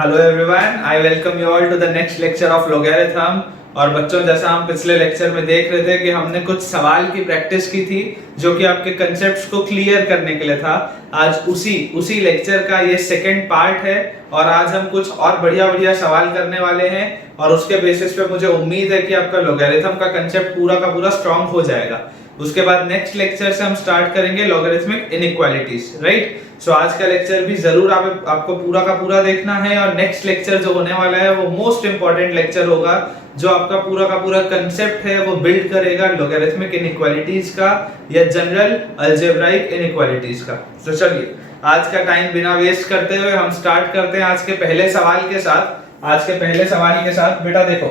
Hello everyone, I welcome you all to the next lecture of logarithm. और बच्चों, जैसा हम पिछले लेक्चर में देख रहे थे कि हमने कुछ सवाल की प्रैक्टिस की थी जो कि आपके कंसेप्ट्स को क्लियर करने के लिए था। आज उसी लेक्चर का ये सेकंड पार्ट है और आज हम कुछ और बढ़िया सवाल करने वाले हैं और उसके बेसिस पे मुझे उम्मीद है कि आपका लोगैरिथम का कंसेप्ट पूरा का पूरा स्ट्रांग हो जाएगा। उसके बाद नेक्स्ट लेक्चर से हम स्टार्ट करेंगे लॉगरिथमिक इनइक्वालिटीज, राइट। सो आज का लेक्चर भी जरूर आपको पूरा का पूरा देखना है और नेक्स्ट लेक्चर जो होने वाला है वो मोस्ट इंपॉर्टेंट लेक्चर होगा जो आपका पूरा का पूरा कंसेप्ट है वो बिल्ड करेगा लॉगरिथमिक इनइक्वालिटीज का या जनरल अलजेब्राइक इनइक्वालिटीज का। तो चलिए आज का टाइम बिना वेस्ट करते हुए हम स्टार्ट करते हैं आज के पहले सवाल के साथ। आज के पहले सवाल के साथ बेटा देखो,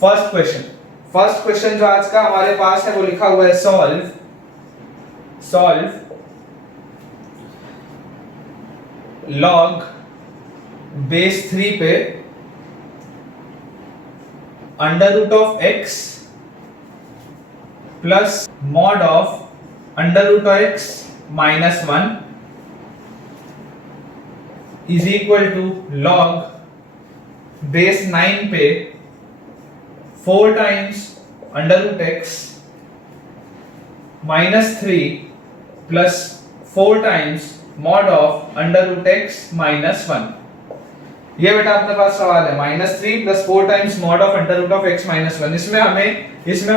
फर्स्ट क्वेश्चन जो आज का हमारे पास है वो लिखा हुआ है सॉल्व लॉग बेस 3 पे under root of x plus mod of under root of x minus 1 is equal to log base 9 पे 4 times under root x minus 3 plus 4 times mod of under root x minus 1। ये बेटा अपने पास सवाल है -3 plus 4 times mod of under root of x minus 1। इसमें हमें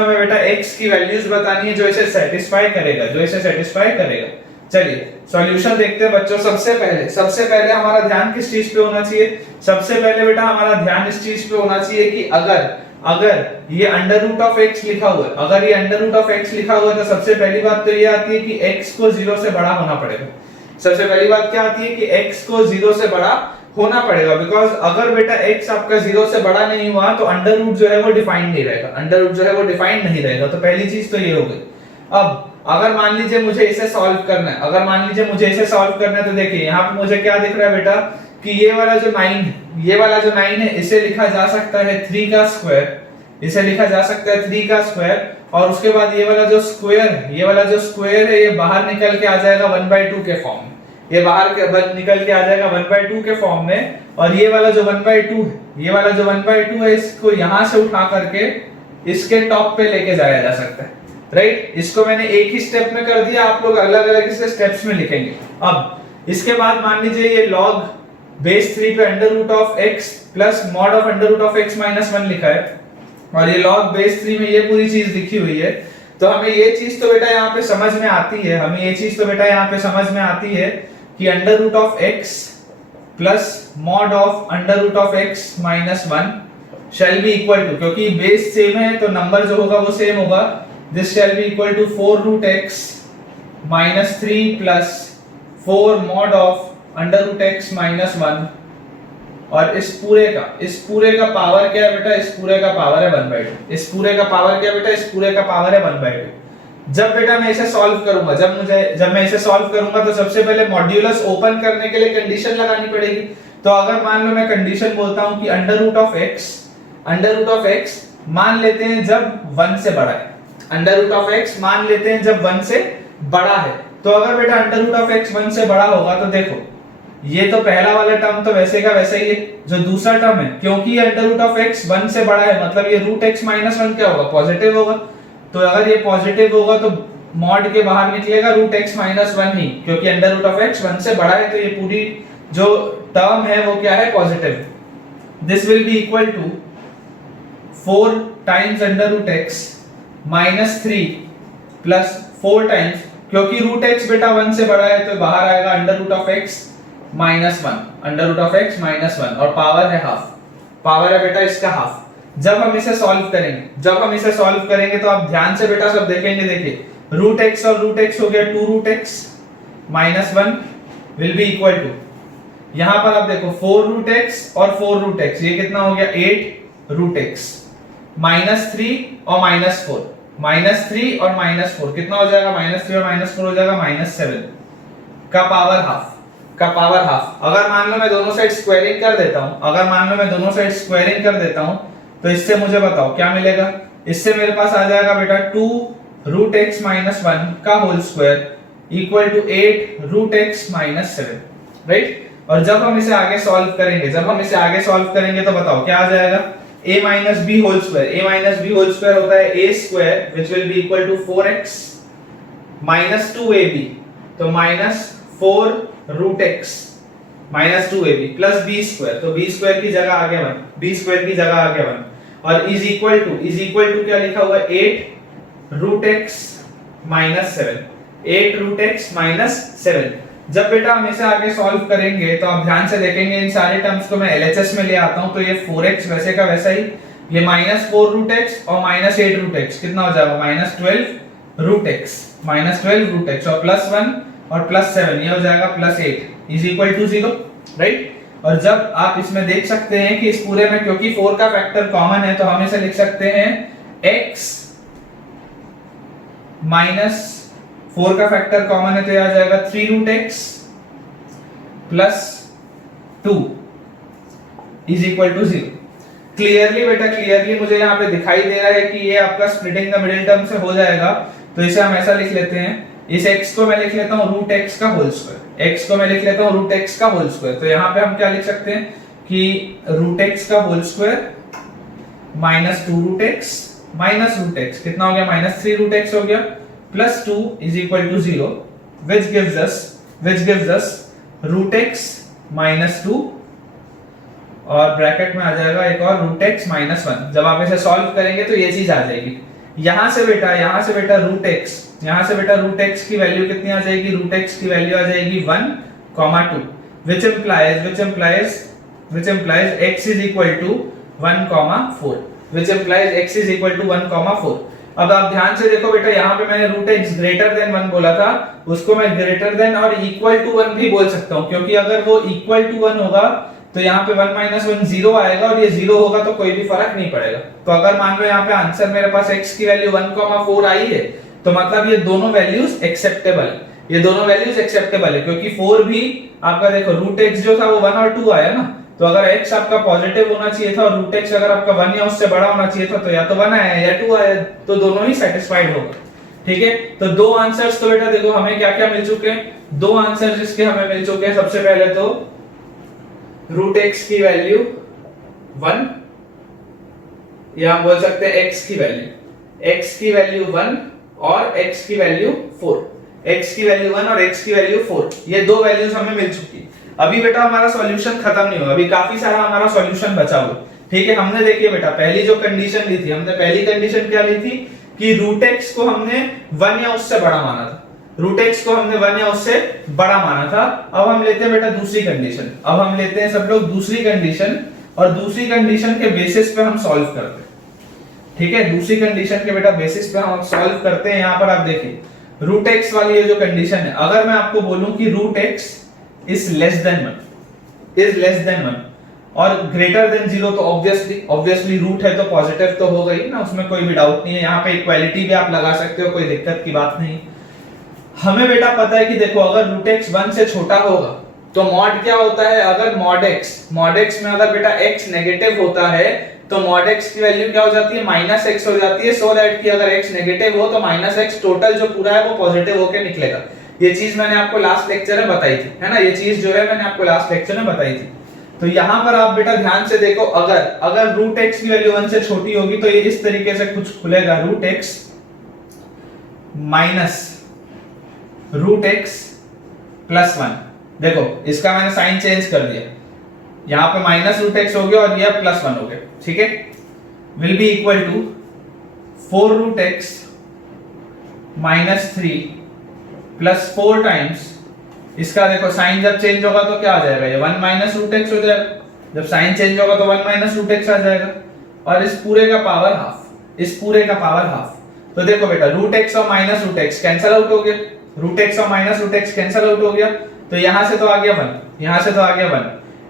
बेटा x की वैल्यूज बतानी है जो इसे सेटिस्फाई करेगा। चलिए सॉल्यूशन देखते हैं बच्चों। सबसे पहले हमारा ध्यान किस चीज पे होना चाहिए? सबसे पहले बेटा हमारा ध्यान इस चीज पे होना चाहिए कि अगर ये अंडर रूट ऑफ x लिखा हुआ है, अगर ये अंडर रूट ऑफ x लिखा हुआ है तो सबसे पहली बात तो ये आती है कि x को 0 से बड़ा होना पड़ेगा। सबसे पहली बात क्या आती है कि x को 0 से बड़ा होना पड़ेगा, बिकॉज अगर बेटा x आपका 0 से बड़ा नहीं हुआ तो अंडर रूट जो है वो डिफाइंड नहीं रहेगा। तो पहली चीज तो ये हो गई। अब अगर मान लीजिए मुझे इसे सॉल्व करना है, तो देखिए यहाँ पे मुझे क्या दिख रहा है बेटा कि ये वाला जो 9 है इसे लिखा जा सकता है 3 का स्क्वायर, और उसके बाद ये वाला जो स्क्वायर है ये बाहर निकल के आ जाएगा 1/2 के फॉर्म में। ये बाहर निकल के आ जाएगा 1/2 के फॉर्म में। और ये वाला जो 1/2 है इसको यहां से उठा करके इसके टॉप पे लेके जाया जा सकता है, राइट। इसको मैंने एक ही स्टेप में कर दिया, आप लोग अलग अलग इसे स्टेप्स में लिखेंगे। अब इसके बाद मान लीजिए ये log बेस 3 पे under root of x plus mod of under root of x minus 1 लिखा है और ये log बेस 3 में ये पूरी चीज लिखी हुई है। तो हमें ये चीज तो बेटा यहाँ पे समझ में आती है कि under root of x plus mod of under root of x minus 1 shall be equal to, क्योंकि बेस सेम है तो नंबर जो होगा वो सेम होगा, this shall be equal to 4 root x minus 3 plus 4 mod of under root x minus 1। और इस पूरे का पावर क्या है बेटा? इस पूरे का पावर है 1/2। इस पूरे का पावर है 1/2। जब बेटा मैं इसे सॉल्व करूंगा, जब मैं इसे सॉल्व करूंगा तो सबसे पहले मॉड्यूलस ओपन करने के लिए कंडीशन लगानी पड़ेगी। तो अगर मान लो मैं कंडीशन बोलता हूं कि अंडर रूट ऑफ x मान लेते हैं जब 1 से बड़ा है, अंडर रूट ऑफ x मान लेते हैं जब 1 से बड़ा है। तो अगर बेटा अंडर रूट ऑफ x 1 से बड़ा होगा तो देखो ये तो पहला वाला टर्म तो वैसे का वैसा ही है। जो दूसरा टर्म है, क्योंकि अंडर रूट ऑफ x 1 से बड़ा है मतलब ये रूट x माइनस 1 क्या होगा? पॉजिटिव होगा। तो अगर ये पॉजिटिव होगा तो मॉड के बाहर निकलेगा रूट x माइनस 1 ही, क्योंकि अंडर रूट ऑफ x 1 से बड़ा है तो ये पूरी जो टर्म है वो क्या है? Positive. This will be equal to 4 times under root x minus 3 plus 4 times, क्योंकि रूट x बेटा 1 से बड़ा है तो बाहर आएगा under root of x minus 1 और पावर है हाफ, पावर है बेटा इसका हाफ। जब हम इसे सॉल्व करेंगे तो आप ध्यान से बेटा सब देखेंगे। देखिए रूट x और रूट x हो गया 2 root x minus 1 will be equal to, यहां पर आप देखो 4 रूट x और 4 रूट x, ये कितना हो गया? 8 रूट x माइनस 3 और माइनस 4 कितना हो जाएगा? -3 और -4 हो जाएगा -7 का पावर हाफ। अगर मान लो मैं दोनों साइड स्क्वायरिंग कर देता हूं तो इससे मुझे बताओ क्या मिलेगा? इससे मेरे पास आ जाएगा बेटा 2 रूट x माइनस 1 का whole square equal to 8 root x minus 7, right. और जब हम इसे आगे सॉल्व करेंगे तो बताओ क्या आ जाएगा, a minus b whole square होता है a square which will be equal to 4x minus 2ab, तो minus 4 root x minus 2ab plus b square, तो b square की जगह आ गया 1 और is equal to क्या लिखा हुआ है 8 root x minus 7। जब बेटा हम इसे आगे सॉल्व करेंगे तो आप ध्यान से देखेंगे इन सारे टर्म्स को मैं LHS में ले आता हूं, तो ये 4x वैसे का वैसा ही, ये -4 रूट x और -8 रूट x कितना हो जाएगा -12 रूट x और +1 और +7 ये हो जाएगा +8 इज इक्वल टू 0, राइट। और जब आप इसमें देख सकते हैं कि इस पूरे में क्योंकि 4 का फैक्टर कॉमन है तो हम इसे लिख सकते हैं x माइनस 4 का फैक्टर कॉमन है तो ये आ जाएगा 3 root x plus 2 is equal to 0। Clearly मुझे यहाँ पे दिखाई दे रहा है कि ये आपका स्प्लिटिंग द मिडिल टर्म से हो जाएगा, तो इसे हम ऐसा लिख लेते हैं, इस x को मैं लिख लेता हूँ रूट x का होल स्क्वायर, तो यहाँ पे हम क्या लिख सकते हैं कि रूट x का whole square minus 2 root x कितना हो गया -3 रूट x हो गया plus 2 is equal to 0 which gives us root x minus 2 और ब्रैकेट में आ जाएगा एक और root x minus 1। जब आप इसे सॉल्व करेंगे तो ये चीज आ जाएगी। यहाँ से बेटा root x की वैल्यू कितनी आ जाएगी, root x की वैल्यू आ जाएगी 1, 2 which implies x is equal to 1, 4 अब आप ध्यान से देखो बेटा यहाँ पे मैंने रूट x ग्रेटर देन 1 बोला था, उसको मैं ग्रेटर देन और इक्वल टू 1 भी बोल सकता हूँ, क्योंकि अगर वो इक्वल टू 1 होगा तो यहाँ पे 1 - 1 0 आएगा और ये 0 होगा तो कोई भी फर्क नहीं पड़ेगा। तो अगर मान लो यहाँ पे आंसर मेरे पास x की वैल्यू 1, 4 आई है तो मतलब ये दोनों वैल्यूज एक्सेप्टेबल है, क्योंकि 4 भी आपका देखो रूट x जो था वो 1 और 2 आया ना, तो अगर x आपका पॉजिटिव होना चाहिए था और रूट x अगर आपका 1 या उससे बड़ा होना चाहिए था तो या तो 1 आया या 2 आया, तो दोनों ही सेटिस्फाइड होगा, ठीक है। तो दो आंसर्स तो बेटा देखो हमें क्या-क्या मिल चुके हैं, दो आंसर्स इसके हमें मिल चुके हैं। सबसे पहले तो रूट x की वैल्यू 1 या हम बोल सकते हैं x की वैल्यू 1 और x की वैल्यू 4, ये दो वैल्यूज हमें मिल चुकी है। अभी बेटा हमारा सॉल्यूशन खत्म नहीं हुआ, अभी काफी सारा हमारा सॉल्यूशन बचा हुआ, ठीक है। हमने देखिए बेटा पहली जो कंडीशन ली थी, हमने पहली कंडीशन क्या ली थी कि रूट x को हमने 1 या उससे बड़ा माना था, अब हम लेते हैं बेटा दूसरी कंडीशन, अब हम लेते हैं सब लोग दूसरी कंडीशन, और दूसरी कंडीशन के बेसिस पे हम सॉल्व करते हैं, ठीक है। दूसरी कंडीशन के बेटा बेसिस पे हम सॉल्व करते हैं। यहाँ पर आप देखिए रूट x वाली ये जो कंडीशन है, अगर मैं आपको बोलूं कि root x is less than 1 और greater than 0 तो obviously रूट है तो पॉजिटिव तो होगा ही ना, उसमें कोई भी डाउट नहीं है। यहाँ पे इक्वालिटी भी आप लगा सकते हो, कोई दिक्कत की बात नहीं। हमें बेटा पता है कि देखो अगर रूट x 1 से छोटा होगा तो मॉड क्या होता है, अगर मॉड x में अगर बेटा x नेगेटिव होता है तो मॉड x की वैल्यू क्या हो जाती है -x हो जाती है, सो दैट कि अगर x नेगेटिव हो तो -x टोटल जो पूरा है वो पॉजिटिव होके निकलेगा। ये चीज मैंने आपको लास्ट लेक्चर में बताई थी, है ना, ये चीज जो है मैंने आपको लास्ट लेक्चर में बताई थी। तो यहाँ पर आप बेटा ध्यान से देखो, अगर रूट x की वैल्यू 1 से छोटी होगी तो ये इस तरीके से कुछ खुलेगा, root x minus root x plus 1। देखो इसका मैंने साइन चेंज कर दिया, यहाँ पे माइनस रूट x हो गया और ये प्लस 1 हो गया, ठीक है। Will be equal to 4 root x minus 3 plus 4 times, इसका देखो साइन जब चेंज होगा तो क्या आ जाएगा, ये 1 माइनस रूट x हो जाएगा, जब साइन चेंज होगा तो 1 माइनस रूट x आ जाएगा, और इस पूरे का पावर हाफ, तो देखो बेटा रूट x और minus root x cancel out हो गया, रूट x और minus root x cancel out हो गया, तो यहां से तो आ गया 1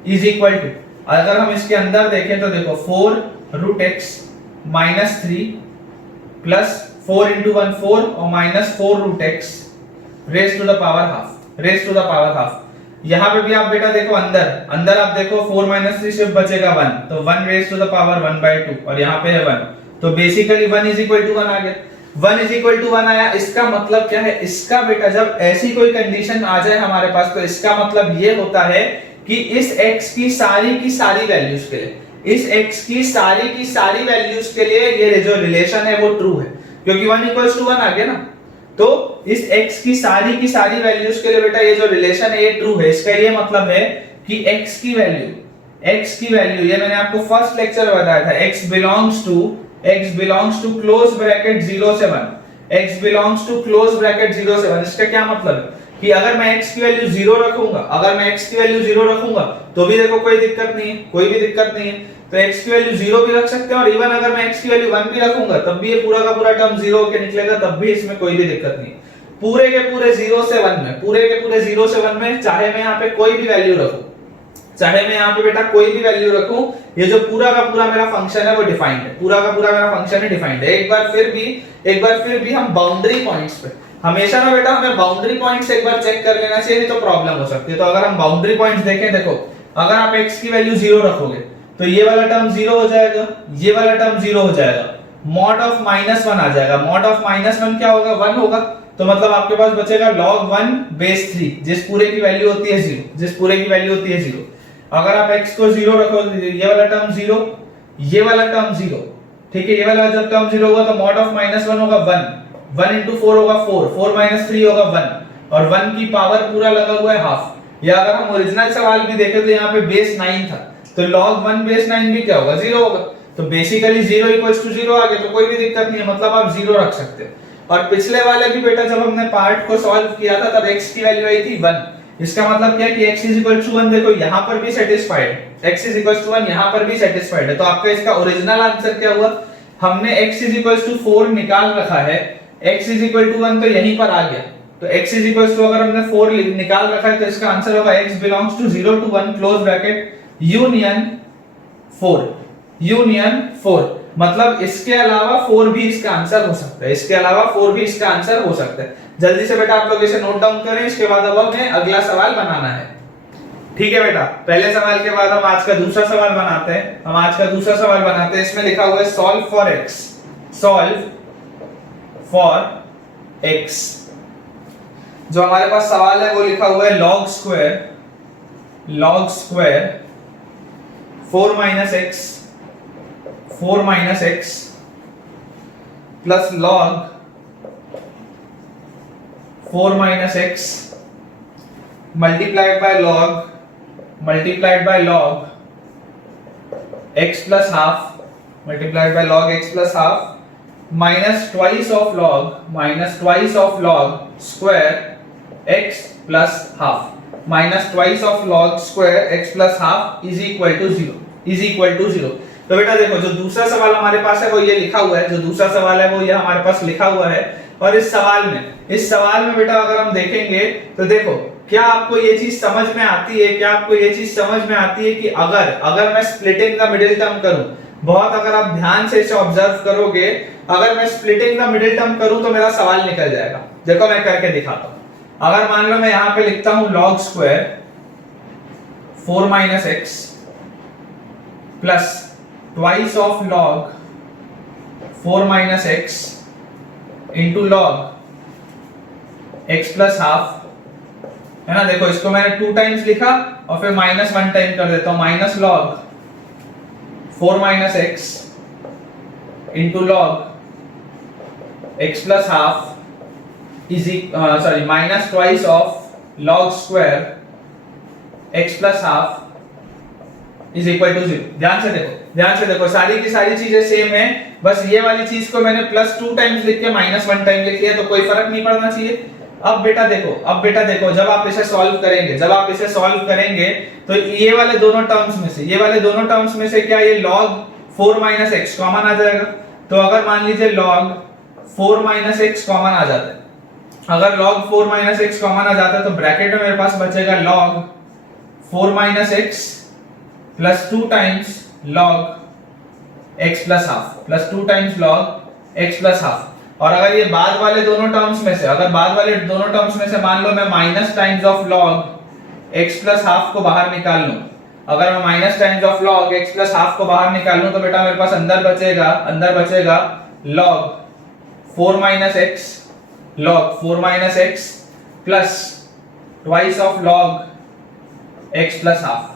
इज इक्वल टू, अगर हम इसके अंदर देखें तो देखो 4 root x minus 3 plus 4 into 1 4 और minus 4 root x raise to the power half. यहाँ पे भी आप बेटा देखो अंदर आप देखो 4 माइनस 3 सिर्फ बचेगा 1, तो 1 रेज टू द पावर 1/2 और यहाँ पे है 1, तो बेसिकली 1 इज इक्वल टू 1 आ गया। 1 इज इक्वल टू 1 आया, इसका मतलब क्या है, इसका बेटा जब ऐसी कोई कंडीशन आ जाए हमारे पास तो इसका मतलब ये होता है कि इस x की सारी वैल्यूज के लिए, इस x की सारी वैल्यूज के लिए ये जो रिलेशन है वो ट्रू है, क्योंकि 1 इक्वल्स टू 1 आ गया ना। तो इस x की सारी वैल्यूज के लिए बेटा ये जो रिलेशन है ये ट्रू है। इसका ये मतलब है कि x की वैल्यू ये मैंने आपको फर्स्ट लेक्चर में बताया था, x belongs to close bracket 0 से 1, x belongs to close bracket 0 से 1। इसका क्या मतलब है कि अगर मैं x की वैल्यू 0 रखूंगा, तो भी देखो कोई दिक्कत नहीं है, तो x की वैल्यू 0 भी रख सकते हैं, और इवन अगर मैं x की वैल्यू 1 भी रखूंगा तब भी ये पूरा का पूरा टर्म 0 के निकलेगा, तब भी इसमें कोई भी दिक्कत नहीं। पूरे के पूरे 0 से 1 में चाहे मैं यहाँ पे कोई भी वैल्यू रखूं, चाहे मैं यहाँ पे बेटा कोई भी वैल्यू रखूं, ये जो पूरा का पूरा मेरा फंक्शन है वो डिफाइंड है, पूरा का पूरा मेरा फंक्शन है डिफाइंड है। एक बार फिर भी हम बाउंड्री पॉइंट्स पे हमेशा ना बेटा हमें बाउंड्री पॉइंट्स एक बार चेक कर लेना चाहिए, नहीं तो प्रॉब्लम हो सकती है। तो अगर हम बाउंड्री पॉइंट्स देखें, देखो अगर आप x की वैल्यू 0 रखोगे तो ये वाला टर्म 0 हो जाएगा, ये वाला टर्म 0 हो जाएगा, मॉड ऑफ -1 आ जाएगा, मॉड ऑफ -1 क्या होगा, 1 होगा, तो मतलब आपके पास बचेगा log 1 बेस 3 जिस पूरे की वैल्यू होती है 0। अगर आप x को 0 रखोगे, ये वाला टर्म 0, ये वाला टर्म 0, ठीक है, ये वाला जब टर्म 0 होगा तो मॉड ऑफ -1 होगा 1 into 4 होगा 4 - 3 होगा 1, और 1 की पावर पूरा लगा हुआ है हाफ। या अगर हम ओरिजिनल सवाल भी देखें तो यहाँ पे बेस 9 था, तो log 1 बेस 9 भी क्या होगा, 0 होगा। तो बेसिकली 0 इक्वल्स टू 0 आ गया, तो कोई भी दिक्कत नहीं है, मतलब आप 0 रख सकते हो। और पिछले वाले भी बेटा जब हमने पार्ट को सॉल्व किया था तब x की वैल्यू आई थी 1, इसका मतलब क्या है कि x इज इक्वल टू 1, देखो यहां पर भी सेटिस्फाइड है, x इज इक्वल टू 1 यहां पर भी सेटिस्फाइड है। तो आपका इसका ओरिजिनल आंसर क्या हुआ, हमने x इज इक्वल टू 4 निकाल रखा है, x इज इक्वल टू 1 तो यहीं पर आ गया, तो x इज इक्वल टू अगर हमने 4 निकाल रखा है तो इसका आंसर होगा x belongs to 0 to 1 close bracket union 4, मतलब इसके अलावा 4 भी इसका आंसर हो सकता है, जल्दी से बेटा आप लोग इसे नोट डाउन करें, इसके बाद अब हमें अगला सवाल बनाना है। ठीक है बेटा, पहले सवाल के बाद हम आज का दूसरा सवाल बनाते हैं। इसमें लिखा हुआ है सॉल्व फॉर x। जो हमारे पास सवाल है वो लिखा हुआ है log square 4 minus x plus log 4 minus x multiplied by log x plus half minus twice of log square x plus half is equal to 0। तो बेटा देखो जो दूसरा सवाल हमारे पास है वो ये लिखा हुआ है, और इस सवाल में बेटा अगर हम देखेंगे तो देखो क्या आपको ये चीज समझ में आती है कि अगर मैं स्प्लिटिंग द मिडिल टर्म करूं, बहुत अगर आप ध्यान से इसे ऑब्जर्व करोगे, अगर मैं स्प्लिटिंग द मिडिल टर्म करूं तो मेरा सवाल निकल जाएगा। देखो मैं करके दिखाता हूं। अगर मान लो मैं यहां पे लिखता हूं log square 4 minus x plus twice of log 4 minus x into log x plus half, है ना। देखो इसको मैंने 2 टाइम्स लिखा और फिर -1 टाइम कर देता हूं, minus log 4 minus x into log x plus half is minus twice of log square x plus half is equal to 0। ध्यान से देखो सारी की सारी चीजें सेम है, बस ये वाली चीज को मैंने +2 टाइम्स लिख के -1 टाइम लिख लिया, तो कोई फर्क नहीं पड़ना चाहिए। अब बेटा देखो जब आप इसे सॉल्व करेंगे तो ये वाले दोनों टर्म्स में से क्या ये log 4 minus x कॉमन आ जाएगा। तो अगर मान लीजिए log 4 minus x कॉमन आ जाता है, अगर log 4 minus x कॉमन आ जाता है तो ब्रैकेट में मेरे पास बचेगा log 4 minus x plus 2 times log x plus half और अगर ये बाद वाले दोनों टर्म्स में से मान लो मैं minus times of log x plus half को बाहर निकाल लूं, अगर मैं minus times of log x plus half को बाहर निकाल लूं तो बेटा मेरे पास अंदर बचेगा log 4 minus x plus twice of log x plus half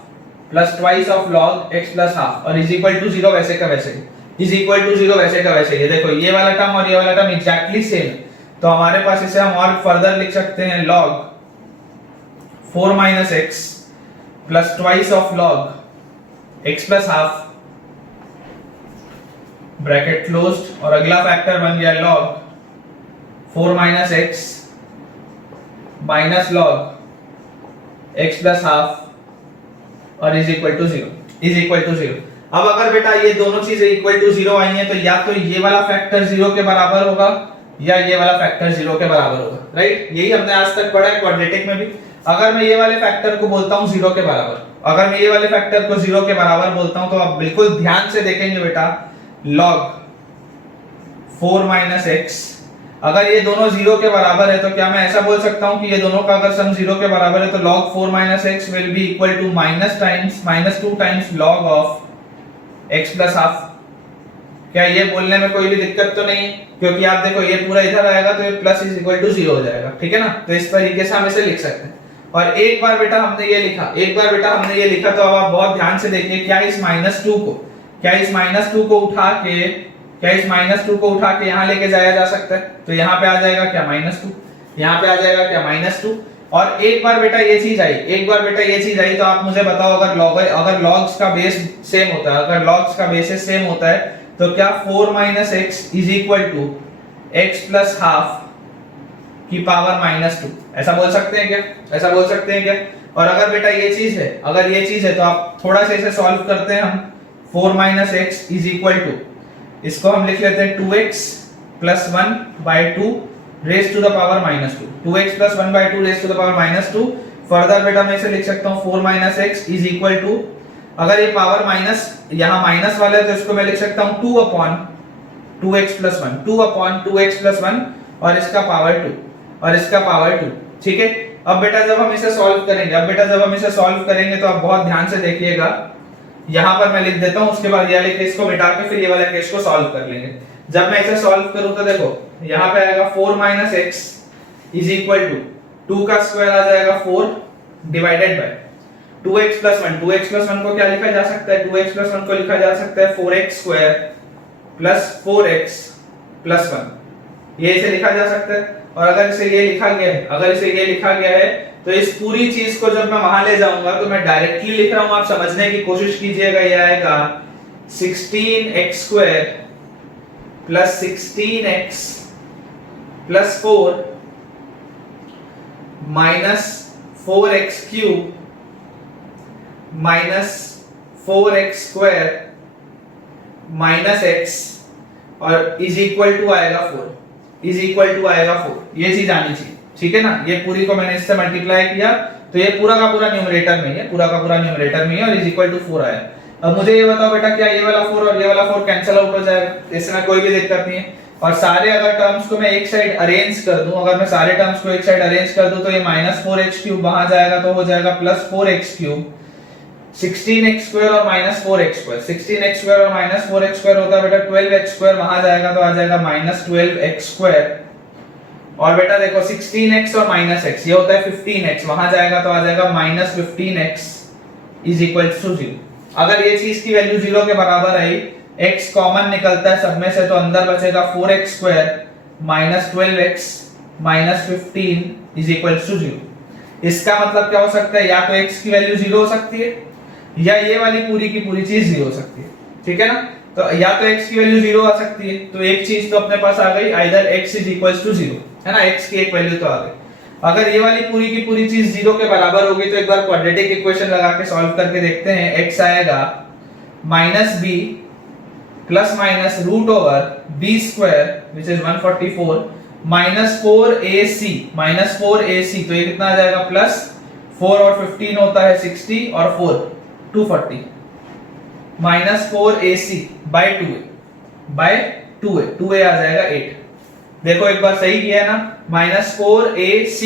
plus twice of log x plus half और इज इक्वल टू 0 वैसे का वैसे, इज इक्वल टू 0 वैसे का वैसे। ये देखो ये वाला टर्म और ये वाला टर्म एग्जैक्टली सेम है, तो हमारे पास इसे हम और फर्दर लिख सकते हैं log 4 minus x plus twice of log x plus half bracket closed, और अगला फैक्टर बन गया log 4 minus x minus log x plus half और is equal to 0, is equal to 0। अब अगर बेटा ये दोनों चीजें इक्वल टू 0 आई हैं तो या तो ये वाला फैक्टर 0 के बराबर होगा या ये वाला फैक्टर 0 के बराबर होगा, राइट। यही हमने आज तक पढ़ा है क्वाड्रेटिक में भी। अगर मैं ये वाले फैक्टर को बोलता हूं 0 के बराबर, अगर मैं ये वाले फैक्टर को 0 के बराबर बोलता हूं तो आप बिल्कुल ध्यान से देखेंगे बेटा log 4 माइनस एक्स, अगर ये दोनों 0 के बराबर है तो क्या मैं ऐसा बोल सकता हूं कि ये दोनों का अगर सम 0 के बराबर है तो log 4 minus x will be equal to -2 times log of x plus half. क्या ये बोलने में कोई भी दिक्कत तो नहीं, क्योंकि आप देखो ये पूरा इधर आएगा तो ये प्लस इज इक्वल टू 0 हो जाएगा, ठीक है ना। तो इस तरीके से हम इसे लिख सकते हैं। और एक बार बेटा हमने ये लिखा, एक बार बेटा हमने ये लिखा तो अब आप बहुत ध्यान से देखिए, क्या इस -2 को उठा के, क्या इस -2 को उठा के यहाँ लेके जाया जा सकता है। तो यहाँ पे आ जाएगा क्या -2, यहाँ पे आ जाएगा क्या -2। और एक बार बेटा ये चीज आई, एक बार बेटा ये चीज आई तो आप मुझे बताओ अगर लॉग्स का बेस सेम होता है, अगर लॉग्स का बेसिस सेम होता है तो क्या 4 minus x is equal to x plus half की पावर -2, ऐसा बोल सकते हैं क्या, ऐसा बोल सकते हैं क्या। और अगर बेटा ये चीज है, अगर ये चीज है तो आप थोड़ा सा इसे सॉल्व करते हैं हम। 4 minus x is equal to, इसको हम लिख लेते हैं 2x plus 1/2 raise to the power -2, 2x plus 1/2 raise to the power -2। Further बेटा मैं इसे लिख सकता हूँ 4 minus x is equal to, अगर ये पावर माइनस यहाँ माइनस वाला है तो इसको मैं लिख सकता हूँ 2 upon 2x plus 1, 2 upon 2x plus 1 और इसका पावर 2 और इसका पावर 2, ठीक है। अब बेटा जब हम इसे सॉल्व करेंगे, अब बेटा जब हम इसे सॉल्व करेंगे तो आप बहुत ध्यान से देखिएगा, यहाँ पर मैं लिख देता हूँ, उसके बाद ये लिख के इसको मिटा के फिर ये वाला केस को सॉल्व कर लेंगे। जब मैं इसे सॉल्व करूँ तो देखो यहाँ पे आएगा 4 minus x is equal to 2 का स्क्वायर आ जाएगा 4 divided by 2x plus 1, 2x plus 1 को क्या लिखा जा सकता है, 2x प्लस 1 को लिखा जा सकता है 4x square plus 4x plus 1, ये इसे लिखा जा सकता है। और अगर इसे ये लिखा गया है, अगर इसे ये लिखा गया है तो इस पूरी चीज को जब मैं वहां ले जाऊंगा तो मैं डायरेक्टली लिख रहा हूं, आप समझने की कोशिश कीजिएगा। ये आएगा 16x square plus 16x plus 4 minus 4x cube minus 4x square minus x और इज इक्वल टू आएगा 4, इज इक्वल टू आएगा 4। ये चीज आनी चाहिए, ठीक है ना। ये पूरी को मैंने इससे मल्टीप्लाई किया तो ये पूरा का पूरा न्यूमरेटर में है, पूरा का पूरा न्यूमरेटर में है और इज इक्वल टू 4 आया। अब मुझे ये बताओ बेटा क्या ये वाला 4 और ये वाला 4 कैंसिल आउट हो जाएगा, इसमें कोई भी दिक्कत नहीं है। और सारे अगर टर्म्स को मैं एक साइड अरेंज कर दूं, अगर मैं सारे टर्म्स को एक साइड अरेंज कर दूं तो ये -4x क्यूब वहां जाएगा तो हो जाएगा plus 4x cube, 16x square और minus 4x square, 16x square और माइनस 4x स्क्वायर होता है बेटा 12x स्क्वायर, वहां जाएगा तो आ जाएगा -12x स्क्वायर। और बेटा देखो 16x और -x ये होता है 15x, वहां जाएगा तो आ जाएगा -15x इज इक्वल टू 0। अगर ये चीज की वैल्यू 0 के बराबर आई, x कॉमन निकलता है सब में से तो अंदर बचेगा 4x square -12x -15 is equal to 0। इसका मतलब क्या हो सकता है, या तो x की वैल्यू 0 हो सकती है या ये वाली पूरी की पूरी चीज 0 हो सकती है, ठीक है ना। तो या तो x की वैल्यू 0 आ सकती है, तो एक चीज तो अपने पास आ गई, either x is equals to 0, है ना, x की एक वैल्यू तो आ गई। अगर ये वाली पूरी की पूरी चीज 0 के बराबर होगी तो एक बार क्वाड्रेटिक इक्वेशन लगा के सॉल्व करके देखते हैं। x आएगा -b plus minus root over b square which is 144 -4ac, तो ये कितना आ जाएगा प्लस 4 और 15 होता है 60 और 4 240 -4ac बाय 2a आ जाएगा 8। देखो एक बार सही किया है ना, -4ac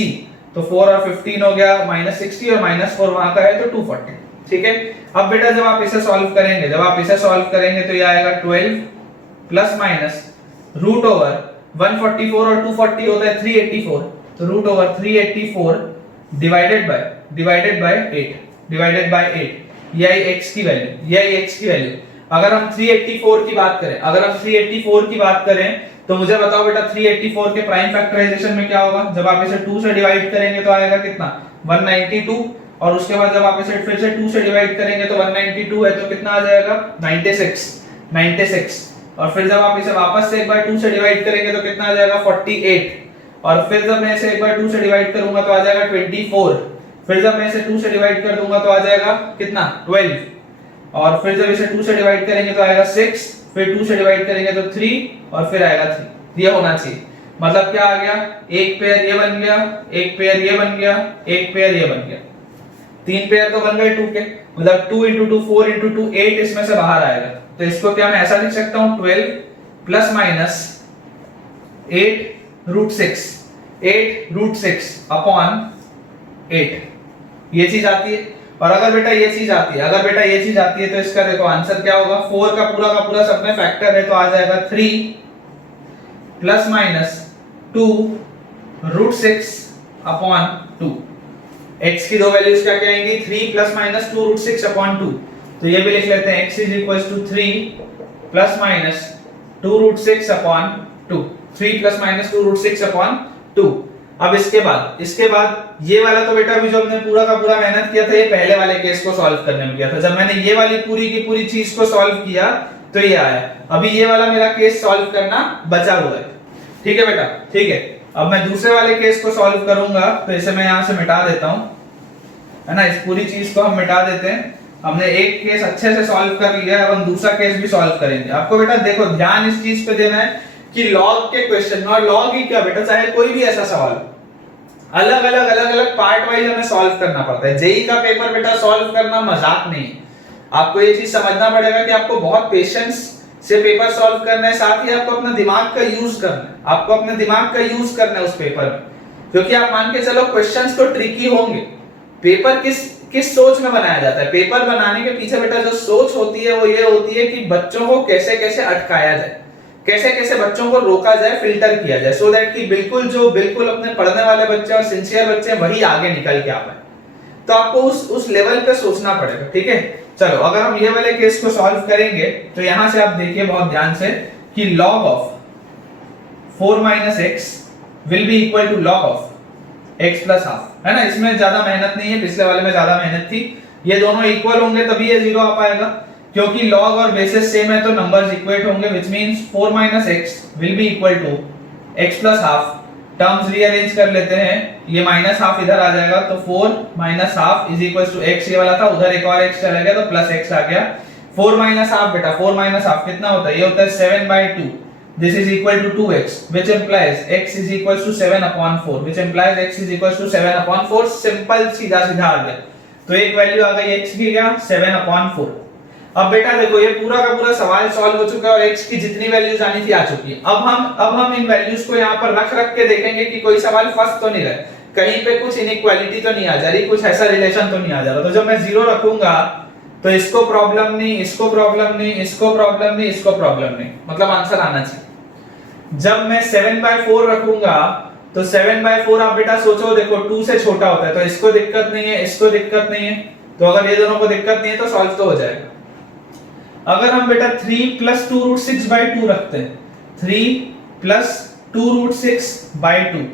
तो 4 और 15 हो गया -60 और -4 वहां का है तो 240, ठीक है। अब बेटा जब आप इसे सॉल्व करेंगे, जब आप इसे सॉल्व करेंगे तो ये आएगा 12 प्लस माइनस रूट ओवर 144 और 240 होता है 384, तो root over 384 divided by 8, divided by 8, ये आई x की वैल्यू, ये आई x की वैल्यू। अगर हम 384 की बात करें, अगर हम 384 की बात करें तो मुझे बताओ बेटा 384 के प्राइम फैक्टराइजेशन में क्या होगा? जब आप इसे 2 से डिवाइड करेंगे तो आएगा कितना? 192, और उसके बाद जब आप इसे फिर से 2 से डिवाइड करेंगे तो 192 है तो कितना आ जाएगा? 96, और फिर जब आप इसे वापस से एक बार 2 से डिवाइड करेंगे तो कितना आ जाएगा? 48, और फिर जब मैं इसे एक बार 2 से डिवाइड करूंगा तो आ जाएगा 24, फिर जब मैं इसे 2 से डिवाइड कर दूंगा तो आ जाएगा कितना? 12, और फिर जब इसे 2 से डिवाइड करेंगे तो आएगा 6, फिर 2 से डिवाइड करेंगे तो 3, और फिर आएगा 3। ये होना चाहिए। मतलब क्या आ गया? एक पेयर ये बन गया, एक पेयर ये बन गया, एक पेयर ये बन गया, 3 पेयर तो बन गए 2 के। मतलब 2 into 2 4 into 2 8 इसमें से बाहर आएगा। तो इसको क्या मैं ऐसा लिख सकता हूं? 12 प्लस माइनस 8 रूट 6, 8 रूट 6 अपॉन 8, ये चीज आती है। और अगर बेटा ये चीज आती है, अगर बेटा ये चीज आती है तो इसका देखो आंसर क्या होगा? 4 का पूरा सब में फैक्टर है तो आ जाएगा 3 plus minus 2 root 6 upon 2। x की दो वैल्यूज क्या आएंगी? 3 प्लस माइनस 2 रूट 6 अपॉन 2। तो ये भी लिख लेते हैं, x is equal to 3 plus minus 2 root 6 upon 2, 3 plus minus 2 root 6 upon 2। अब इसके बाद ये वाला तो बेटा अभी जो हमने पूरा का पूरा मेहनत किया था ये पहले वाले केस को सॉल्व करने में किया था। जब मैंने ये वाली पूरी की पूरी चीज को सॉल्व किया तो ये आया। अभी ये वाला मेरा केस सॉल्व करना बचा हुआ है। ठीक है बेटा, ठीक है। अब मैं दूसरे वाले केस को सॉल्व करूंगा तो इसे मैं यहां से मिटा देता हूं, है ना। इस पूरी चीज को हम मिटा देते हैं। हमने एक केस अच्छे से सॉल्व कर लिया है, अब हम दूसरा केस भी सॉल्व करेंगे। आपको बेटा देखो ध्यान इस चीज पे देना है कि लॉग के क्वेश्चन, और लॉग ही क्या बेटा, चाहे कोई भी ऐसा सवाल अलग अलग पार्ट वाइज हमें सॉल्व करना पड़ता है। जेई का पेपर बेटा सॉल्व करना मजाक नहीं है। आपको ये चीज समझना पड़ेगा कि आपको बहुत पेशेंस से पेपर सॉल्व करना है, साथ ही आपको अपना दिमाग का यूज करना है। आपको अपने दिमाग का यूज करना है उस पेपर में, क्योंकि आप मान के चलो क्वेश्चंस तो ट्रिकी होंगे। पेपर किस सोच में बनाया जाता है? पेपर बनाने के पीछे बेटा जो सोच होती है वो ये होती है कि बच्चों को कैसे कैसे अटकाया जाए, कैसे कैसे बच्चों को रोका जाए, फिल्टर किया जाए, सो दैट कि बिल्कुल अपने पढ़ने वाले बच्चे और सिंसियर बच्चे वही आगे निकल के आ पाए। तो आपको उस लेवल पे सोचना पड़ेगा। ठीक है, चलो अगर हम ये वाले केस को सॉल्व करेंगे तो यहां से आप देखिए बहुत ध्यान से कि log of 4 minus x will be equal to log of x plus half, है ना। इसमें ज्यादा मेहनत नहीं है, पिछले वाले में ज्यादा मेहनत थी। ये दोनों इक्वल होंगे तभी ये जीरो आ पाएगा, क्योंकि log और बेसिस सेम है तो नंबर्स इक्वेट होंगे, which means 4 minus x will be equal to x plus half. Terms rearrange कर लेते हैं, ये माइनस हाफ इधर आ जाएगा तो 4 minus half is equal to x, ये वाला था उधर एक और x चला गया तो प्लस x आ गया। 4 माइनस हाफ बेटा 4 माइनस हाफ कितना होता है? ये होता है 7/2। This is equal to 2x, which implies x is equal to 7/4, which implies x is equal to 7/4। Simple सीधा आ गया। तो एक वैल्यू आ गई x की, क्या 7/4। अब बेटा देखो ये पूरा का पूरा सवाल सॉल्व हो चुका है और x की जितनी वैल्यूज आनी थी आ चुकी है। अब हम इन वैल्यूज को यहाँ पर रख के देखेंगे कि कोई सवाल फंस तो नहीं रहा, कहीं पे कुछ इनइक्वालिटी तो नहीं आ जा रही, कुछ ऐसा रिलेशन तो नहीं आ जा रहा। तो जब मैं 0 रखूंगा तो इसको प्रॉब्लम नहीं, इसको प्रॉब्लम नहीं, इसको प्रॉब्लम नहीं, इसको प्रॉब्लम नहीं, मतलब आंसर आना चाहिए। जब मैं 7/4 रखूंगा तो 7/4 आप बेटा सोचो, देखो 2 से छोटा होता है तो इसको दिक्कत नहीं है, इसको दिक्कत नहीं है, तो अगर ये दोनों को दिक्कत नहीं है तो सॉल्व तो हो जाएगा। अगर हम बेटा 3 + 2 √ 6/2 रखते हैं, 3 + 2 √ 6/2,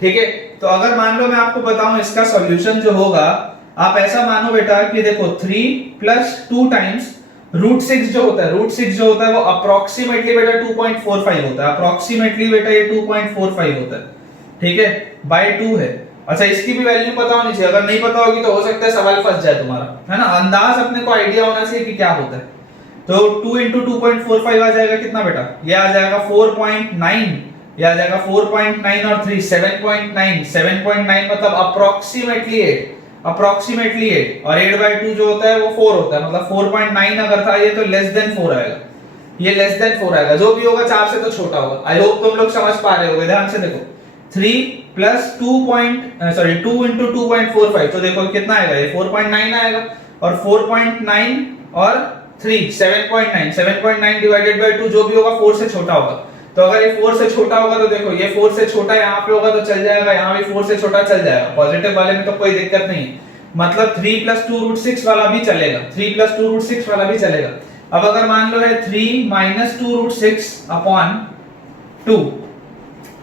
ठीक है। तो अगर मान लो मैं आपको बताऊं इसका सॉल्यूशन जो होगा, आप ऐसा मानो बेटा कि देखो 3 + 2 टाइम्स √6 जो होता है वो अप्रोक्सीमेटली बेटा 2.45 होता है, अप्रोक्सीमेटली बेटा ये 2.45 होता है, ठीक है, बाय 2 है। अच्छा इसकी भी वैल्यू पता होनी चाहिए, अगर नहीं पता होगी तो हो सकता है सवाल फंस जाए तुम्हारा, है ना। अंदाज अपने को आइडिया होना चाहिए कि क्या होता है। तो 2 × 2.45 आ जाएगा कितना बेटा? ये आ जाएगा 4.9, ये आ जाएगा 4.9 और 3 7.9 मतलब अप्रोक्सीमेटली 8 और 8/2 जो होता है वो 4 होता है, मतलब 4.9 अगर था ये तो लेस देन 4 आएगा, ये लेस देन 4 आएगा, जो भी होगा 4 से तो छोटा होगा। आई होप तुम लोग समझ पा रहे होगे। ध्यान से देखो 3 + 2 × 2.45 तो देखो कितना आएगा, ये 4.9 आएगा, और 4.9 और 3 7.9 डिवाइडेड बाय 2 जो भी होगा 4 से छोटा होगा। तो अगर ये 4 से छोटा होगा तो देखो ये 4 से छोटा यहाँ पे होगा तो चल जाएगा, यहाँ भी 4 से छोटा चल जाएगा, पॉजिटिव वाले में तो कोई दिक्कत नहीं है। मतलब 3 प्लस 2 रूट 6 वाला भी चलेगा, 3 प्लस 2 रूट 6 वाला भी चलेगा। अब अगर मान लो है 3 माइनस 2 रूट 6 अपॉन 2,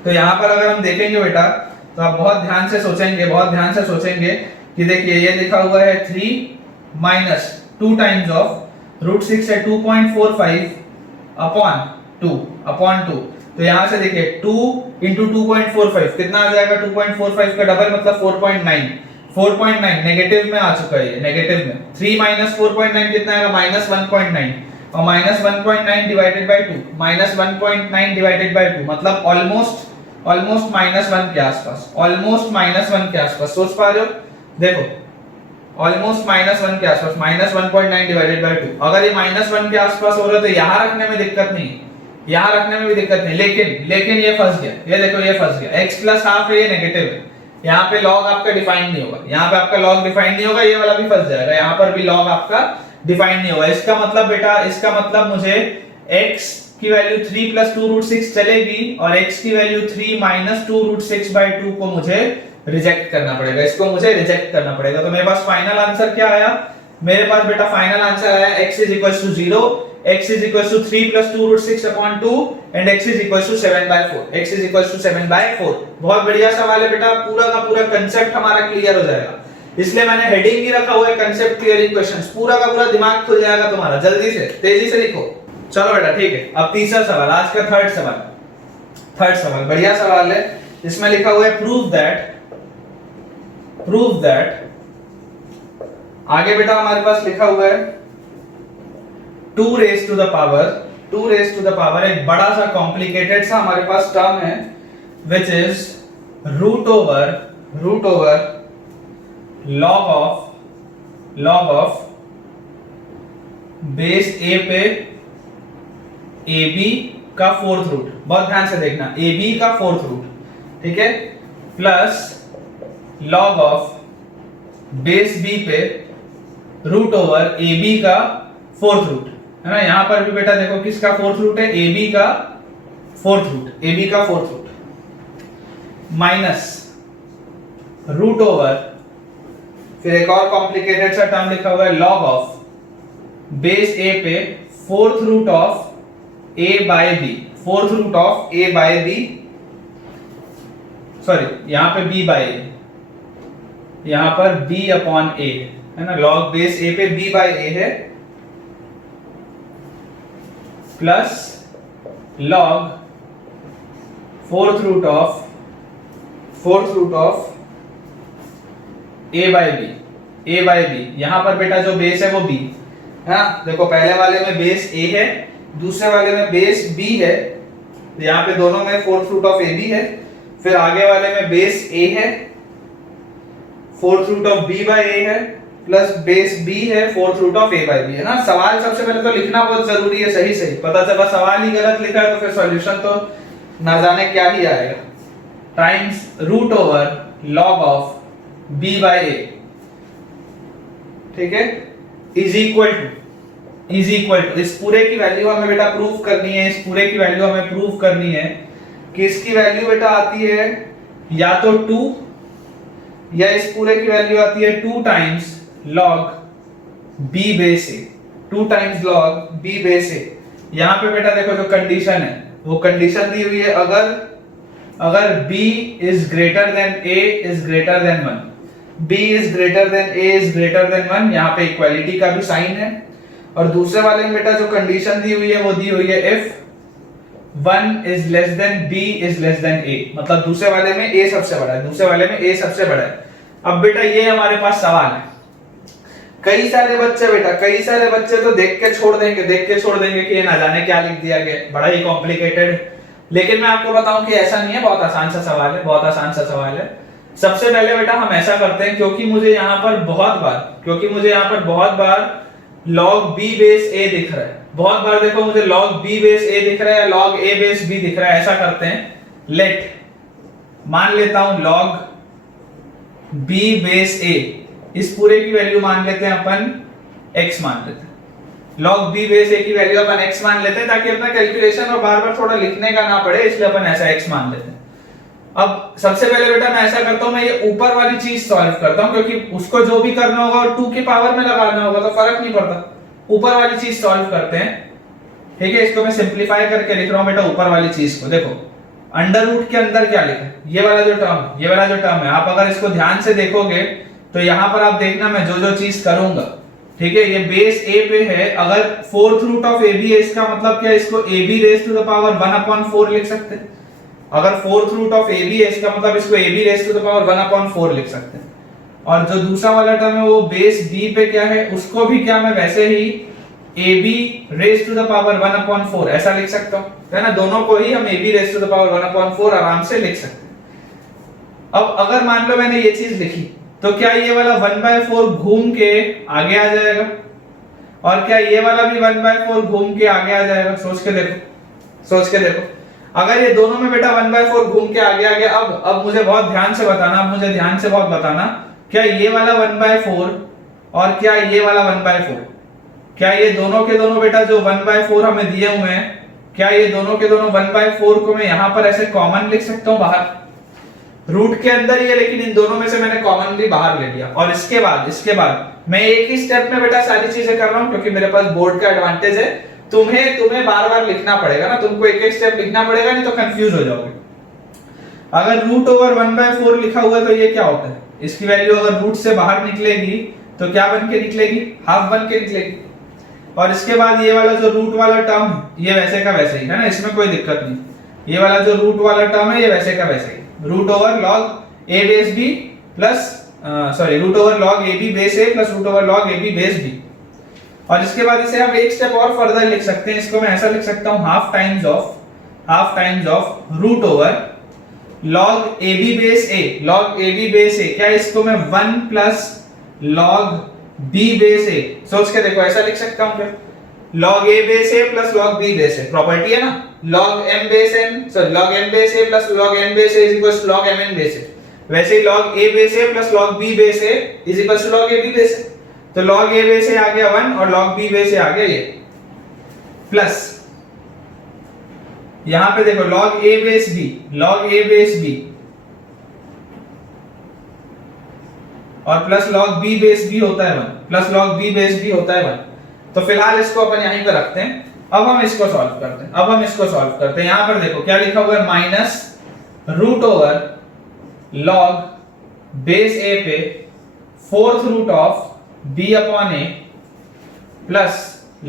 तो यहाँ पर अगर हम देखेंगे बेटा तो आप बहुत ध्यान से सोचेंगे, बहुत ध्यान से सोचेंगे कि देखिए ये लिखा हुआ है 3 माइनस 2 टाइम्स ऑफ रूट 6 है 2.45 अपॉन 2 तो यहाँ से देखिए 2 इंटू 2.45 कितना आ जाएगा, 2.45 का डबल मतलब 4.9 नेगेटिव में आ चुका है, ये नेगेटिव में 3 माइनस 4.9 कितना आएगा, माइनस 1.9 और minus 1.9 divided by 2, minus 1.9 divided by 2 मतलब ऑलमोस्ट माइनस 1 के आसपास, ऑलमोस्ट माइनस 1 के आसपास। सोच पा रहे हो, देखो ऑलमोस्ट माइनस 1 के आसपास, माइनस 1.9 डिवाइडेड बाय 2। अगर ये माइनस 1 के आसपास हो रहा है तो यहाँ रखने में दिक्कत नहीं, यहाँ रखने में भी दिक्कत नहीं, लेकिन ये फंस गया, ये देखो ये फंस गया, x प्लस हाफ है, ये नेगेटिव है, यहाँ पे log आपका डिफाइन नहीं होगा, यहाँ पे आपका log डिफाइन नहीं होगा, ये वाला भी फंस जाएगा, यहाँ पर भी log आपका डिफाइन नहीं होगा। इसका मतलब बेटा, इसका मतलब मुझे x की वैल्यू 3 प्लस 2 रूट 6 चलेगी और x की वैल्यू 3 माइनस 2 रूट 6 बाय 2 को मुझे रिजेक्ट करना पड़ेगा, इसको मुझे रिजेक्ट करना पड़ेगा। तो मेरे पास फाइनल आंसर क्या आया, मेरे पास बेटा फाइनल आंसर आया x is equal to 0, x is equal to 3 plus 2 root 6 upon 2 and x is equal to 7 by 4, x is equal to 7 by 4। बहुत बढ़िया सवाल है बेटा, पूरा का पूरा कांसेप्ट हमारा क्लियर हो जाएगा, इसलिए मैंने हेडिंग ही रखा हुआ है कांसेप्ट क्लियरिंग क्वेश्चंस, पूरा का पूरा दिमाग खुल जाएगा तुम्हारा, जल्दी से तेजी से लिखो। चलो बेटा ठीक है, अब तीसरा सवाल, आज का थर्ड सवाल बढ़िया सवाल है, इसमें लिखा हुआ है प्रूव दैट आगे बेटा हमारे पास लिखा हुआ है 2 रेज टू द पावर, एक बड़ा सा कॉम्प्लिकेटेड सा हमारे पास टर्म है which is root over log of base a पे ab का फोर्थ रूट, बहुत ध्यान से देखना, ab का फोर्थ रूट, ठीक है, plus log of base b पे रूट ओवर ab का फोर्थ रूट, है ना। यहां पर भी बेटा देखो किसका फोर्थ रूट है, ab का fourth root minus root over, फिर एक और कॉम्प्लिकेटेड सा टर्म लिखा हुआ है log ऑफ बेस a पे fourth root of a by b, fourth root of a by b, sorry यहां पे b बाय a, यहां पर b अपॉन a है ना, log बेस a पे b बाय a है, plus log fourth root of a by b, यहां पर बेटा जो बेस है वो b है ना। देखो पहले वाले में बेस a है, दूसरे वाले में बेस b है, यहाँ पे दोनों में फोर्थ रूट ऑफ ab है, फिर आगे वाले में बेस a है, fourth root of b by a है, प्लस बेस b है, fourth root of a by b है ना। सवाल सबसे पहले तो लिखना बहुत जरूरी है, सही पता चला सवाल ही गलत लिखा है तो फिर सॉल्यूशन तो ना जाने क्या ही आएगा, times root over log of b by a, ठीक है, इज इक्वल टू इस पूरे की वैल्यू हमें बेटा प्रूव करनी है, इस पूरे की वैल्यू हमें प्रूव करनी है कि इसकी वैल्यू बेटा आती है या तो 2 या इस पूरे की वैल्यू आती है 2 times log b base a, 2 times log b base a। यहां पे बेटा देखो जो कंडीशन है वो कंडीशन दी हुई है, अगर b is greater than a is greater than 1, b is greater than a is greater than 1, यहाँ पे इक्वालिटी का भी साइन है। और दूसरे वाले में बेटा जो कंडीशन दी हुई है वो दी हुई है if 1 is less than b is less than a, मतलब दूसरे वाले में a सबसे बड़ा है, दूसरे वाले में a सबसे बड़ा है। अब बेटा ये हमारे पास सवाल है, कई सारे बच्चे तो देख के छोड़ देंगे कि ये ना जाने क्या लिख दिया गया, बड़ा ही कॉम्प्लिकेटेड, लेकिन मैं आपको बताऊं कि ऐसा नहीं है, बहुत आसान सा सवाल है। सबसे पहले बेटा हम ऐसा करते हैं, क्योंकि मुझे यहाँ पर बहुत बार log b बेस a दिख रहा है, बहुत बार देखो मुझे log b बेस a दिख रहा है, log a बेस b दिख रहा है। ऐसा करते हैं, लेट मान लेता हूं log b बेस a, इस पूरे की वैल्यू मान लेते हैं अपन x मान लेते हैं, log b बेस a की वैल्यू अपन x मान लेते हैं ताकि अपना कैलकुलेशन और बार बार थोड़ा लिखने का ना पड़े, इसलिए अपन ऐसा x मान लेते हैं। अब सबसे पहले बेटा मैं ऐसा करता हूं, मैं ये ऊपर वाली चीज सॉल्व करता हूं, क्योंकि उसको जो भी करना होगा और 2 की पावर में लगाना होगा तो फर्क नहीं पड़ता। ऊपर वाली चीज सॉल्व करते हैं, ठीक है। इसको मैं सिंपलीफाई करके लिख रहा हूं बेटा ऊपर वाली चीज को। देखो अंडर रूट के अंदर क्या लिखा है, ये वाला जो टर्म, ये वाला जो टर्म है, आप अगर इसको ध्यान से देखोगे तो यहां पर आप देखना मैं जो जो चीज करूंगा, ठीक है। ये बेस a पे है, अगर फोर्थ रूट ऑफ ab है इसका मतलब क्या है, इसको ab raise to the power 1/4 लिख सकते हैं। अगर फोर्थ रूट ऑफ ab है इसका मतलब इसको ab raise to the power 1/4 लिख सकते हैं। और जो दूसरा वाला टर्म है वो बेस b पे क्या है, उसको भी क्या मैं वैसे ही ab raise to the power 1/4 ऐसा लिख सकता हूं, है ना। दोनों को ही हम ab raise to the power 1/4 आराम से लिख सकते हैं। अब अगर मान लो मैंने ये चीज लिखी तो क्या ये वाला 1/4 घूम के आगे आ जाएगा, और क्या ये वाला भी 1/4 घूम के आगे आ जाएगा। सोच के देखो, सोच के देखो। अगर ये दोनों में बेटा 1/4 घूम के आगे आ गया, अब मुझे बहुत ध्यान से बताना, अब मुझे ध्यान से बहुत बताना, क्या ये वाला 1/4 और क्या ये वाला 1/4, क्या ये दोनों के दोनों बेटा जो 1/4 हमें दिए हुए हैं, क्या ये दोनों के दोनों 1/4 को मैं यहां पर ऐसे कॉमन लिख सकता हूं बाहर, रूट के अंदर ही है लेकिन इन दोनों में से मैंने कॉमनली बाहर ले लिया। और इसके बाद मैं एक ही स्टेप में बेटा सारी चीजें कर रहा हूं, क्योंकि मेरे पास बोर्ड का एडवांटेज है। तुम्हें बार-बार लिखना पड़ेगा ना, तुमको एक एक स्टेप लिखना पड़ेगा, नहीं तो कंफ्यूज हो जाओगे। अगर रूट ओवर 1/4 लिखा हुआ है तो ये क्या होता है, इसकी वैल्यू अगर रूट से बाहर निकलेगी तो क्या बन के निकलेगी, हाफ बन के निकलेगी। और इसके बाद ये वाला जो रूट वाला टर्म, ये वैसे का वैसे ही है ना, इसमें कोई दिक्कत नहीं। ये वाला जो रूट वाला टर्म है ये वैसे का वैसे ही, root over log A base B plus root over log A B base A plus root over log A B base B. और इसके बाद इसे हम एक स्टेप और फर्दर लिख सकते हैं, इसको मैं ऐसा लिख सकता हूं half times of root over log A B base A, log A B base A, क्या इसको मैं 1 plus log B base A, सोच के देखो ऐसा लिख सकता हूं क्या, log a base a plus log b base a, property है ना, log m base n log m base a plus log n base a is equal to log mn base a। वैसे ही log a base a plus log b base a is equal to log ab base a। तो log a base a आ गया 1 और log b base a आ गया ये, plus यहां पे देखो log a बेस b और plus log b base b होता है 1, plus log b base b होता है 1। तो फिलहाल इसको अपन यहीं पे रखते हैं। अब हम इसको सॉल्व करते हैं, यहां पर देखो क्या लिखा हुआ है, minus root over log base a पे fourth root of b upon a plus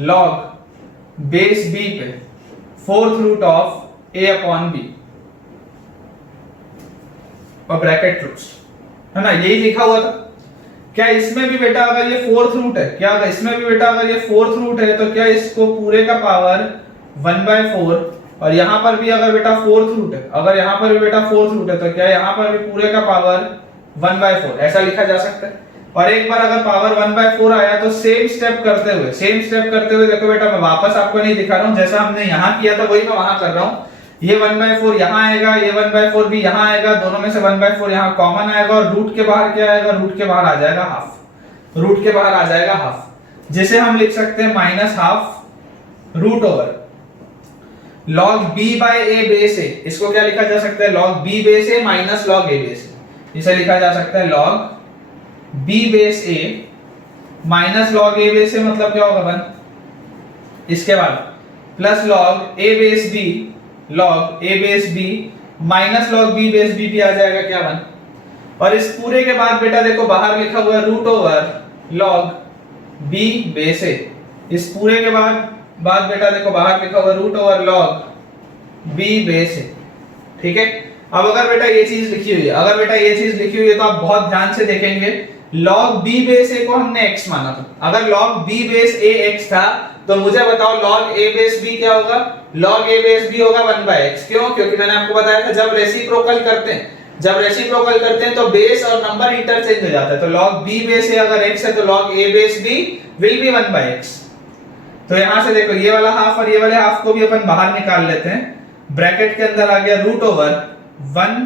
log base b पे fourth root of a upon b और ब्रैकेट क्लोज, है ना, यही लिखा हुआ था। क्या इसमें भी बेटा अगर ये फोर्थ रूट है, क्या अगर इसमें भी बेटा अगर ये फोर्थ रूट है तो क्या इसको पूरे का पावर 1/4, और यहां पर भी अगर बेटा फोर्थ रूट है, अगर यहां पर भी बेटा फोर्थ रूट है तो क्या यहां पर भी पूरे का पावर 1/4 ऐसा लिखा जा सकता है। और एक बार अगर पावर 1/4 आया तो सेम स्टेप करते हुए देखो बेटा, मैं वापस आपको नहीं दिखा रहा हूं, जैसा हमने यहां किया था वही मैं वहां कर रहा हूं। ये 1/4 यहां आएगा, ये 1/4 भी यहां आएगा, दोनों में से 1/4 यहां कॉमन आएगा, और रूट के बाहर क्या आएगा, रूट के बाहर आ जाएगा हाफ, जिसे हम लिख सकते हैं minus half root over log b by a base a। इसको क्या लिखा जा सकता है, log b base a minus log a base a, इसे लिखा जा सकता है log b base a minus log a base a, मतलब क्या होगा 1। इसके बाद plus log a base b minus log b base b भी आ जाएगा क्या 1। और इस पूरे के बाद बेटा देखो बाहर लिखा हुआ है root over log b base a। इस पूरे के बाद बेटा देखो बाहर लिखा हुआ है root over log b base a, ठीक है। अब अगर बेटा ये चीज लिखी हुई है, तो आप बहुत ध्यान से देखेंगे, log b बेस a को हमने x माना था। अगर log b base a x था तो मुझे बताओ log a बेस b क्या होगा, log a बेस b होगा 1/x। क्यों, क्योंकि मैंने आपको बताया था जब रेसिप्रोकल करते हैं तो बेस और नंबर इंटरचेंज हो जाता है। तो log b बेस a अगर x है तो log a base b will be 1/x। तो यहां से देखो ये वाला हाफ और ये वाले हाफ को भी अपन बाहर निकाल लेते हैं, ब्रैकेट के अंदर आ गया root over 1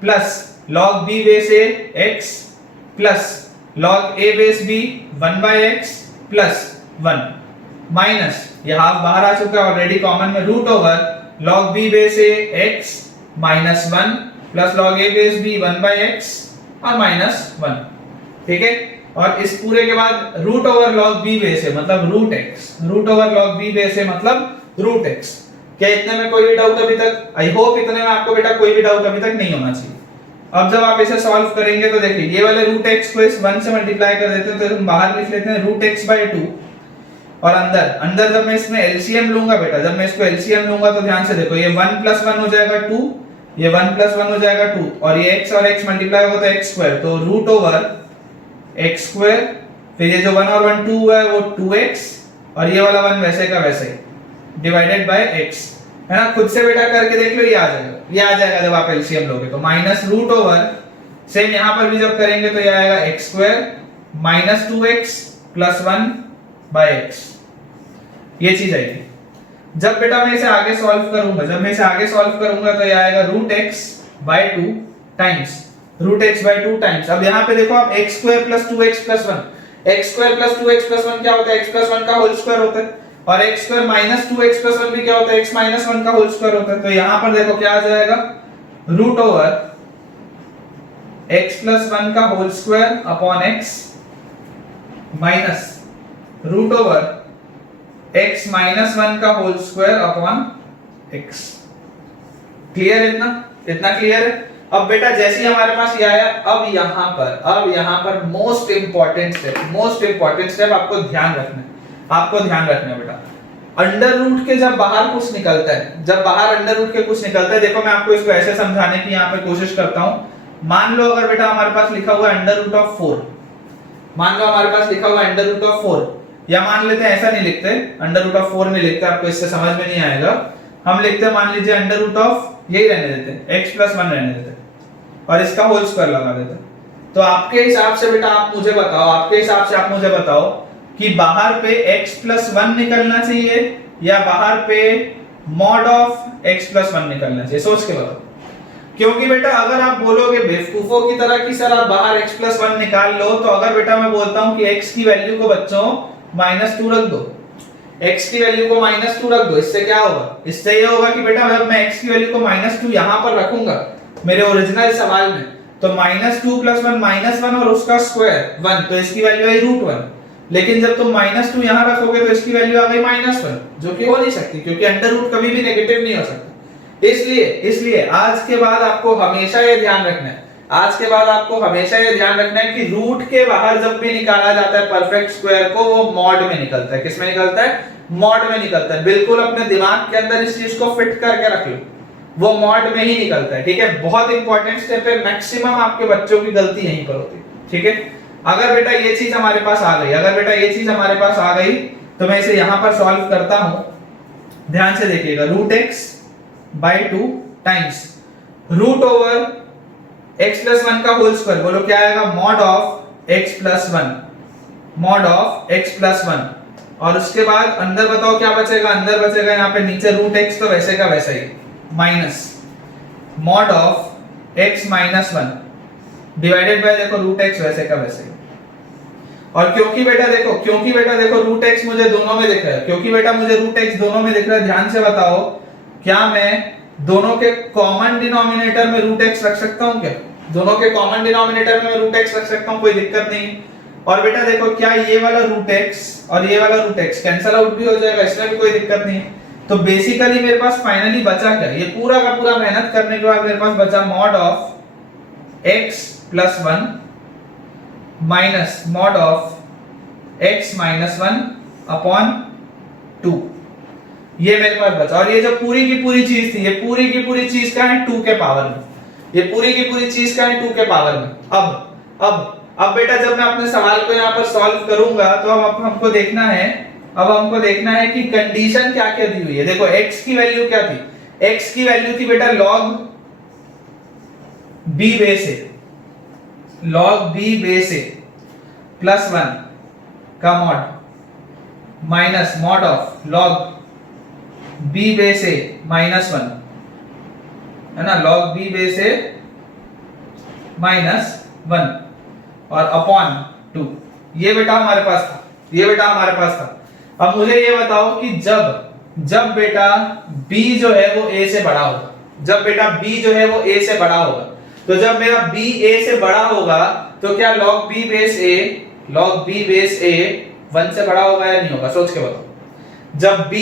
plus log b base a x plus log a base b 1/x plus 1 minus ये हाफ बाहर आ चुका है ऑलरेडी कॉमन में, root over log b base a x minus 1 plus log A base b 1/x और -1, ठीक है। और इस पूरे के बाद root over log B base है मतलब root x, root over log B base है मतलब रूट x। क्या इतने में कोई भी डाउट अभी तक? आई होप इतने में आपको बेटा कोई भी डाउट अभी तक नहीं होना चाहिए। अब जब आप इसे सॉल्व करेंगे तो देखिए ये वाले रूट x को इस 1 से मल्टीप्लाई कर देते हैं तो हम बाहर लिख लेते हैं रूट x/2 और अंदर जब मैं इसमें एलसीएम लूंगा बेटा, जब मैं इसको एलसीएम लूंगा तो ध्यान से देखो ये 1 + 1 हो जाएगा 2, ये 1 + 1 हो जाएगा 2 और ये x और x मल्टीप्लाई होगा तो x², तो रूट ओवर x², फिर ये जो 1 और 1 2 हुआ है वो 2x और ये वाला 1 वैसे का वैसे ही डिवाइडेड बाय x, है ना। खुद से बेटा करके देख लो, ये आ जाएगा, ये आ जाएगा जब आप एलसीएम लोगे तो माइनस रूट ओवर, सेम यहां पर भी जब करेंगे तो ये आएगा x² - 2x + 1/x, ये चीज आएगी। जब बेटा मैं इसे आगे सॉल्व करूंगा, जब मैं इसे आगे सॉल्व करूंगा तो ये आएगा √x/2 टाइम्स √x/2 टाइम्स, अब यहां पे देखो आप x² + 2x + 1, x² + 2x + 1 क्या होता है? x + 1 का होल स्क्वायर होता है और x² - 2x + 1 भी क्या होता है? x - 1 का होल स्क्वायर होता है। तो यहां पर देखो क्या आ जाएगा, रूट ओवर x + 1 का whole square upon x minus root over x - 1 का whole square upon x। Clear है? इतना क्लियर है। अब बेटा जैसे ही हमारे पास ये आया, अब यहां पर मोस्ट इंपॉर्टेंट स्टेप आपको ध्यान रखना है बेटा। अंडर रूट के जब बाहर कुछ निकलता है, जब बाहर अंडर रूट के कुछ निकलता है, देखो मैं आपको इसको ऐसे समझाने की यहां पे कोशिश करता हूं। मान लो अगर बेटा हमारे पास लिखा हुआ है √4, मान लो हमारे पास लिखा हुआ है √4, या मान लेते हैं ऐसा नहीं लिखते, √4 में लिखते, आपको इससे समझ में नहीं आएगा। हम लिखते हैं, मान लीजिए यही रहने देते हैं, x + 1 रहने देते हैं और इसका होल स्क्वायर लगा देते हैं। तो आपके हिसाब से बेटा आप मुझे बताओ कि बाहर पे x + 1 निकलना चाहिए या बाहर पे mod ऑफ x + 1 निकलना चाहिए? सोच के बताओ। क्योंकि बेटा अगर आप बोलोगे बेवकूफों की तरह कि सर आप बाहर x + 1 निकाल लो, तो अगर बेटा मैं बोलता हूं कि x की वैल्यू को बच्चों -2 रख दो, x की वैल्यू को -2 रख दो, इससे क्या होगा? इससे ये होगा कि बेटा जब मैं x की वैल्यू को -2 यहां पर रखूंगा मेरे ओरिजिनल सवाल में, तो -2 + 1 -1 और उसका स्क्वायर 1, तो इसकी वैल्यू आई √1। लेकिन जब तुम -2 यहां रखोगे तो इसकी वैल्यू आ गई -1, जो कि हो नहीं सकती क्योंकि अंडर रूट कभी भी नेगेटिव नहीं हो सकता। इसलिए आज के बाद आपको हमेशा ये ध्यान रखना है कि रूट के बाहर जब भी निकाला जाता है परफेक्ट स्क्वायर को, वो मॉड में निकलता है। किसमें निकलता है? मॉड में निकलता है। बिल्कुल अपने दिमाग के अंदर इस चीज को फिट करके रख लो, वो मॉड में ही निकलता है, ठीक है। बहुत इंपॉर्टेंट स्टेप है, मैक्सिमम आपके बच्चों की गलती यहीं पर होती है, ठीक है। अगर बेटा ये चीज हमारे पास आ गई, तो मैं इसे यहां पर सॉल्व करता हूं। ध्यान से देखिएगा, √x/2 times root over x + 1 का होल स्क्वायर, बोलो क्या आएगा? mod ऑफ x + 1, और उसके बाद अंदर बताओ क्या बचेगा? अंदर बचेगा यहाँ पे नीचे √x तो वैसे का वैसा ही minus mod of x - 1 divided by देखो √x वैसे का वैसे ही। और क्योंकि बेटा देखो √x मुझे दोनों में दिख रहा है, ध्यान से बताओ क्या मैं दोनों के कॉमन डिनोमिनेटर में √x रख सकता हूं? क्या दोनों के कॉमन डिनोमिनेटर में √x रख सकता हूं? कोई दिक्कत नहीं। और बेटा देखो क्या ये वाला √x और ये वाला √x कैंसिल आउट भी हो जाएगा, इसमें भी कोई दिक्कत नहीं। तो बेसिकली मेरे पास फाइनली बचा क्या? ये पूरा का पूरा मेहनत करने के बाद मेरे पास बचा mod of x + 1 minus mod of x - 1 upon 2, ये मेरे पास बचा। और ये जो पूरी की पूरी चीज थी, ये पूरी की पूरी चीज का है 2 के पावर में, ये पूरी की पूरी चीज का है 2 के पावर में। अब बेटा जब मैं अपने सवाल को यहाँ पर सॉल्व करूंगा तो अब हमको देखना है कि कंडीशन क्या क्या दी हुई है। देखो x की वैल्यू क्या थी? x की वैल्यू थी बेटा log b base a plus 1 का mod minus mod of log b base a -1, है ना, log b बेस a -1 और अपॉन 2। ये बेटा हमारे पास था। अब मुझे ये बताओ कि जब बेटा b जो है वो a से बड़ा होगा, जब बेटा b जो है वो a से बड़ा होगा। तो जब मेरा b a से बड़ा होगा तो क्या log b बेस a 1 से बड़ा होगा या नहीं होगा, सोच के बताओ। जब b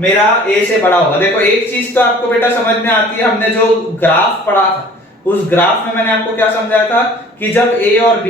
मेरा a से बड़ा होगा, देखो एक चीज तो आपको बेटा समझ में आती है, हमने जो ग्राफ पढ़ा था उस ग्राफ में मैंने आपको क्या समझाया था कि जब a और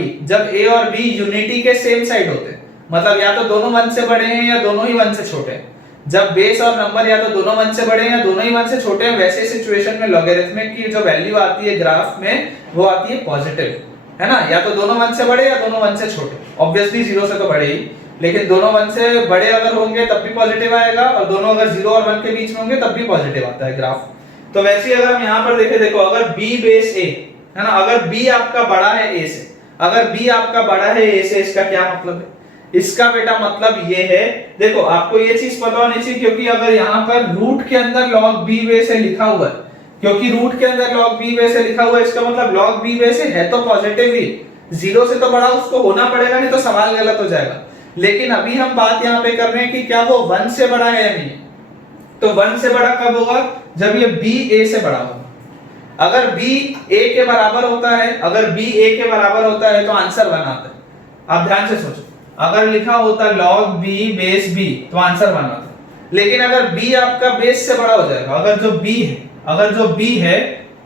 b यूनिटी के सेम साइड होते हैं, मतलब या तो दोनों 1 से बड़े हैं या दोनों ही 1 से छोटे हैं। जब बेस और नंबर या तो दोनों 1 से बड़े हैं या दोनों ही 1 से छोटे हैं, वैसे सिचुएशन में लॉगरिथमिक की जो वैल्यू आती है ग्राफ में वो आती है पॉजिटिव, है ना, या तो दोनों 1 से बड़े या दोनों 1 से छोटे। ऑब्वियसली 0 से तो बड़े ही, लेकिन दोनों 1 से बड़े अगर होंगे तब भी पॉजिटिव आएगा, और दोनों अगर 0 और 1 के बीच में होंगे तब भी पॉजिटिव आता है ग्राफ। तो वैसे ही अगर हम यहाँ पर देखें, देखो अगर b बेस a है ना, अगर b आपका बड़ा है a से, अगर b आपका बड़ा है a से, इसका क्या मतलब है? इसका बेटा मतलब ये है, देखो आपको ये चीज पता होनी चाहिए, क्योंकि अगर यहाँ पर रूट के अंदर log b बेस a लिखा हुआ है, क्योंकि रूट के अंदर log b बेस a लिखा हुआ है, इसका मतलब log b बेस a है तो पॉजिटिव ही, 0 से तो बड़ा उसको होना पड़ेगा, नहीं तो सवाल गलत हो जाएगा। लेकिन अभी हम बात यहाँ पे कर रहे हैं कि क्या वो 1 से बड़ा है या नहीं। तो 1 से बड़ा कब होगा? जब ये b a से बड़ा होगा। अगर b a के बराबर होता है, अगर b a के बराबर होता है तो आंसर 1 आता है। आप ध्यान से सोचो, अगर लिखा होता log b बेस b तो आंसर 1 आता है। लेकिन अगर b आपका बेस से बड़ा हो जाएगा, अगर जो b है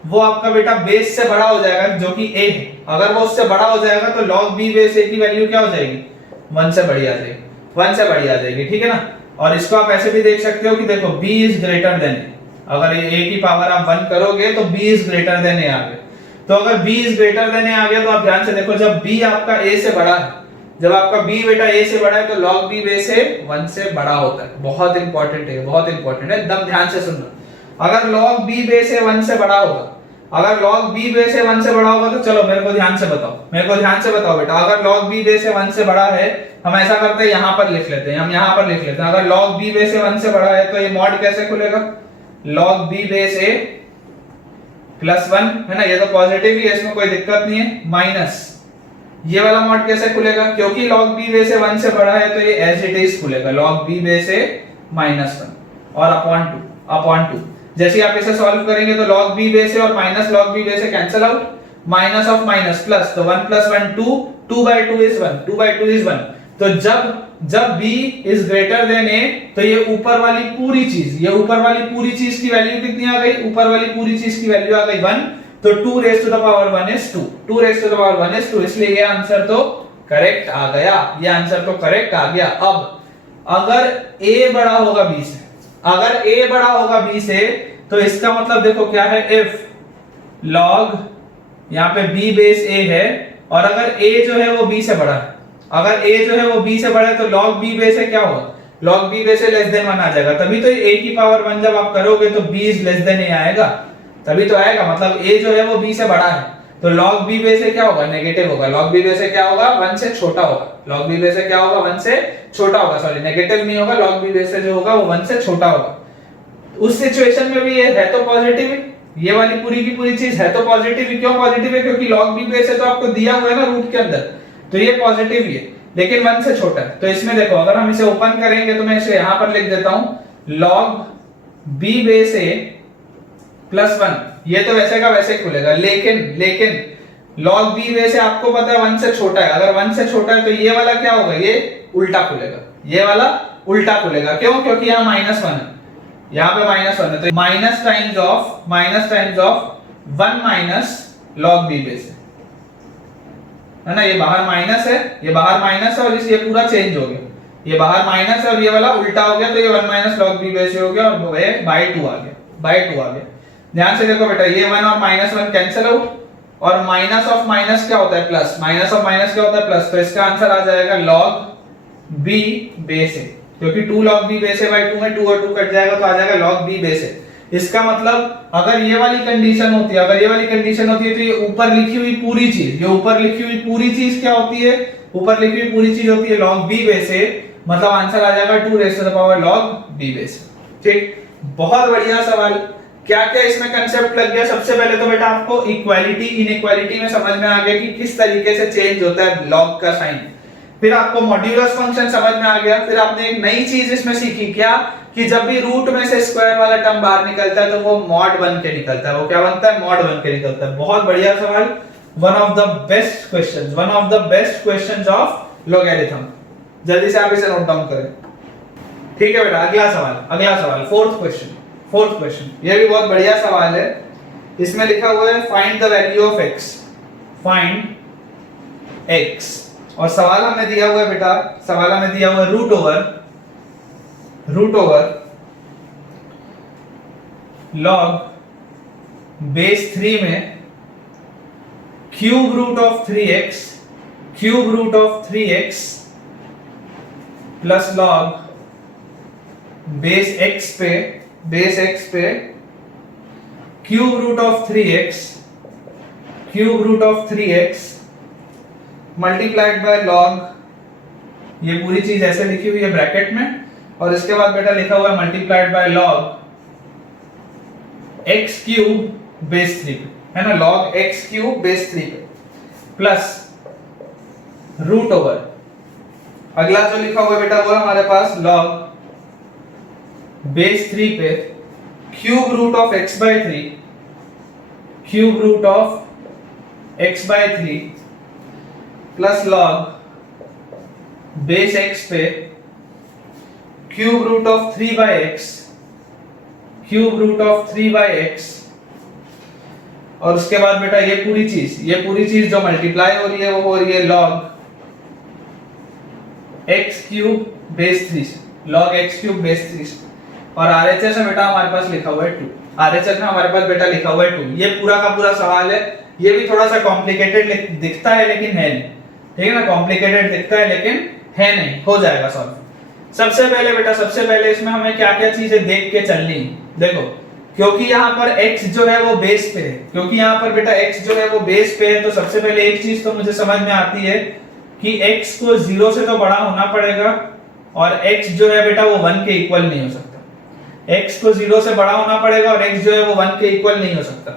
वो आपका बेटा बेस से बड़ा हो जाएगा जो कि a है, अगर वो उससे बड़ा हो जाएगा तो log b बेस a की वैल्यू क्या हो जाएगी? 1 से बड़ी आ जाएगी, 1 से बड़ी आ जाएगी, ठीक है ना। और इसको आप ऐसे भी देख सकते हो कि देखो b is greater than a, अगर a की पावर आप 1 करोगे तो b is greater than a आ गया। तो अगर b is greater than a आ गया तो आप ध्यान से देखो, जब b आपका a से बड़ा है, जब आपका b बेटा a से बड़ा है तो log b बेस a 1 से बड़ा होता है। बहुत इंपॉर्टेंट है, बहुत इंपॉर्टेंट है, एकदम ध्यान से सुनना। अगर log b बेस a 1 से बड़ा होगा, अगर log b बेस a 1 से बड़ा होगा तो चलो मेरे को ध्यान से बताओ बेटा, अगर log b बेस a 1 से बड़ा है, हम ऐसा करते हैं यहाँ पर लिख लेते हैं, हम यहाँ पर लिख लेते हैं, अगर log b बेस a 1 से बड़ा है तो ये मॉड कैसे खुलेगा? log b base a plus 1 है ना, ये तो पॉजिटिव ही है, इसमें कोई दिक्कत नहीं है, माइनस ये वाला मॉड कैसे खुलेगा? क्योंकि log b बेस a 1 से बड़ा है तो ये एज इट इज खुलेगा, log b base a minus 1 और अपॉन 2। जैसे आप इसे सॉल्व करेंगे तो log b बेस a और minus log b base a cancel out, minus of minus plus, तो 1 प्लस 1 2, 2/2 इज 1, 2/2 इज 1। तो जब b is greater than a तो ये ऊपर वाली पूरी चीज की वैल्यू कितनी आ गई? ऊपर वाली पूरी चीज की वैल्यू आ गई 1, तो 2 raise to the power 1 is 2, 2 raise to the power 1 is 2, इसलिए ये आंसर तो करेक्ट आ गया, ये आंसर तो करेक्ट आ गया। अब अगर a बड़ा होगा b से, अगर a बड़ा होगा b से तो इसका मतलब देखो क्या है, if log यहाँ पे b बेस a है, और अगर a जो है वो b से बड़ा है, अगर a जो है वो b से बड़ा है तो log b बेस a क्या होगा? log b base a less than 1 आ जाएगा, तभी तो a की पावर 1 जब आप करोगे तो b is less than a आएगा, तभी तो आएगा, मतलब a जो है वो b से बड़ा है, तो log b बेस a क्या होगा? नेगेटिव होगा। log b बेस a क्या होगा? 1 से छोटा होगा। log b बेस a क्या होगा? 1 से छोटा होगा, सॉरी नेगेटिव नहीं होगा, log b बेस a जो होगा वो 1 से छोटा होगा। उस सिचुएशन में भी ये है तो पॉजिटिव है, ये वाली पूरी की पूरी चीज है तो पॉजिटिव ही। क्यों पॉजिटिव है? क्योंकि log b बेस a तो आपको दिया हुआ है ना रूट के अंदर, तो ये पॉजिटिव ही है, लेकिन 1 से छोटा है। तो इसमें देखो अगर हम इसे ओपन करेंगे तो मैं इसे यहां पर लिख देता हूं log b base a plus 1, ये तो वैसे का वैसे खुलेगा, लेकिन log b बेस a आपको पता है 1 से छोटा है, अगर 1 से छोटा है तो ये वाला क्या होगा? ये उल्टा खुलेगा, ये वाला उल्टा खुलेगा। क्यों? क्योंकि यहाँ -1 है, यहाँ पे -1 है, तो minus times of 1 minus log b base है ना, ये बाहर माइनस है, ये बाहर माइनस है, और इस ये पूरा चेंज हो गया, ये बाहर माइनस है और ये वाला उल्टा हो गया, तो ये 1 माइनस log b बेस हो गया और वो है बाय 2 आ गया। ध्यान से देखो बेटा, ये 1 और -1 कैंसिल आउट, और माइनस ऑफ माइनस क्या होता है? प्लस, माइनस ऑफ माइनस क्या होता है? प्लस, तो इसका आंसर आ जाएगा log b बेस a, क्योंकि 2 log b base a by 2 में 2 और 2 कट जाएगा तो आ जाएगा log b बेस a। इसका मतलब अगर ये वाली कंडीशन होती है, तो ये ऊपर लिखी हुई पूरी चीज, क्या होती है? ऊपर लिखी हुई पूरी चीज होती है log b बेस a, मतलब आंसर आ जाएगा 2 raise to the power log b base a। ठीक, बहुत बढ़िया सवाल। क्या क्या इसमें कंसेप्ट लग गया? सबसे पहले तो बेटा आपको इक्वालिटी इनइक्वालिटी में समझ में आ गया कि किस तरीके से चेंज होता है log का साइन। फिर आपको मॉड्यूलस फंक्शन समझ में आ गया, फिर आपने एक नई चीज इसमें सीखी, क्या कि जब भी रूट में से स्क्वायर वाला टर्म बाहर निकलता है तो वो मॉड बन के निकलता है। वो क्या बनता है? मॉड बन के निकलता है। बहुत बढ़िया सवाल, one of the best questions of logarithm. जल्दी से आप इसे नोट डाउन करें। ठीक है बेटा, अगला सवाल फोर्थ क्वेश्चन। ये भी बहुत बढ़िया सवाल है। इसमें लिखा हुआ है find the value of x, find x, और सवाल हमें दिया हुआ है बेटा, सवाल हमें दिया हुआ है रूट ओवर लॉग बेस 3 में cube root of 3x plus log base x पे cube root of 3x multiplied by log, ये पूरी चीज ऐसे लिखी हुई है ब्रैकेट में, और इसके बाद बेटा लिखा हुआ है multiplied by log x cube base 3 पे, है ना, लॉग x क्यूब बेस 3 पे प्लस रूट ओवर, अगला जो लिखा हुआ है बेटा वो हमारे पास लॉग बेस 3 पे cube root of x by 3 plus log base x पे cube root of 3 by x, और उसके बाद बेटा ये पूरी चीज जो मल्टीप्लाई हो रही है वो हो रही है लॉग x क्यूब बेस 3 से, लॉग x क्यूब बेस 3 से, और RHS में बेटा हमारे पास लिखा हुआ है 2, RHS में हमारे पास बेटा लिखा हुआ है 2। ये पूरा का पूरा सवाल है। ये भी थोड़ा सा कॉम्प्लिकेटेड दिखता है लेकिन है नहीं, ठीक है ना, कॉम्प्लिकेटेड दिखता है लेकिन है नहीं, हो जाएगा सॉल्व। सबसे पहले इसमें हमें क्या क्या चीजें देख के चलनी है, देखो, क्योंकि यहाँ पर x जो है वो बेस पे है, तो सबसे पहले एक चीज तो मुझे समझ में आती है कि x को 0 से तो बड़ा होना पड़ेगा, और x जो है बेटा वो 1 के इक्वल नहीं हो सकता। x को 0 से बड़ा होना पड़ेगा और x जो है वो 1 के इक्वल नहीं हो सकता।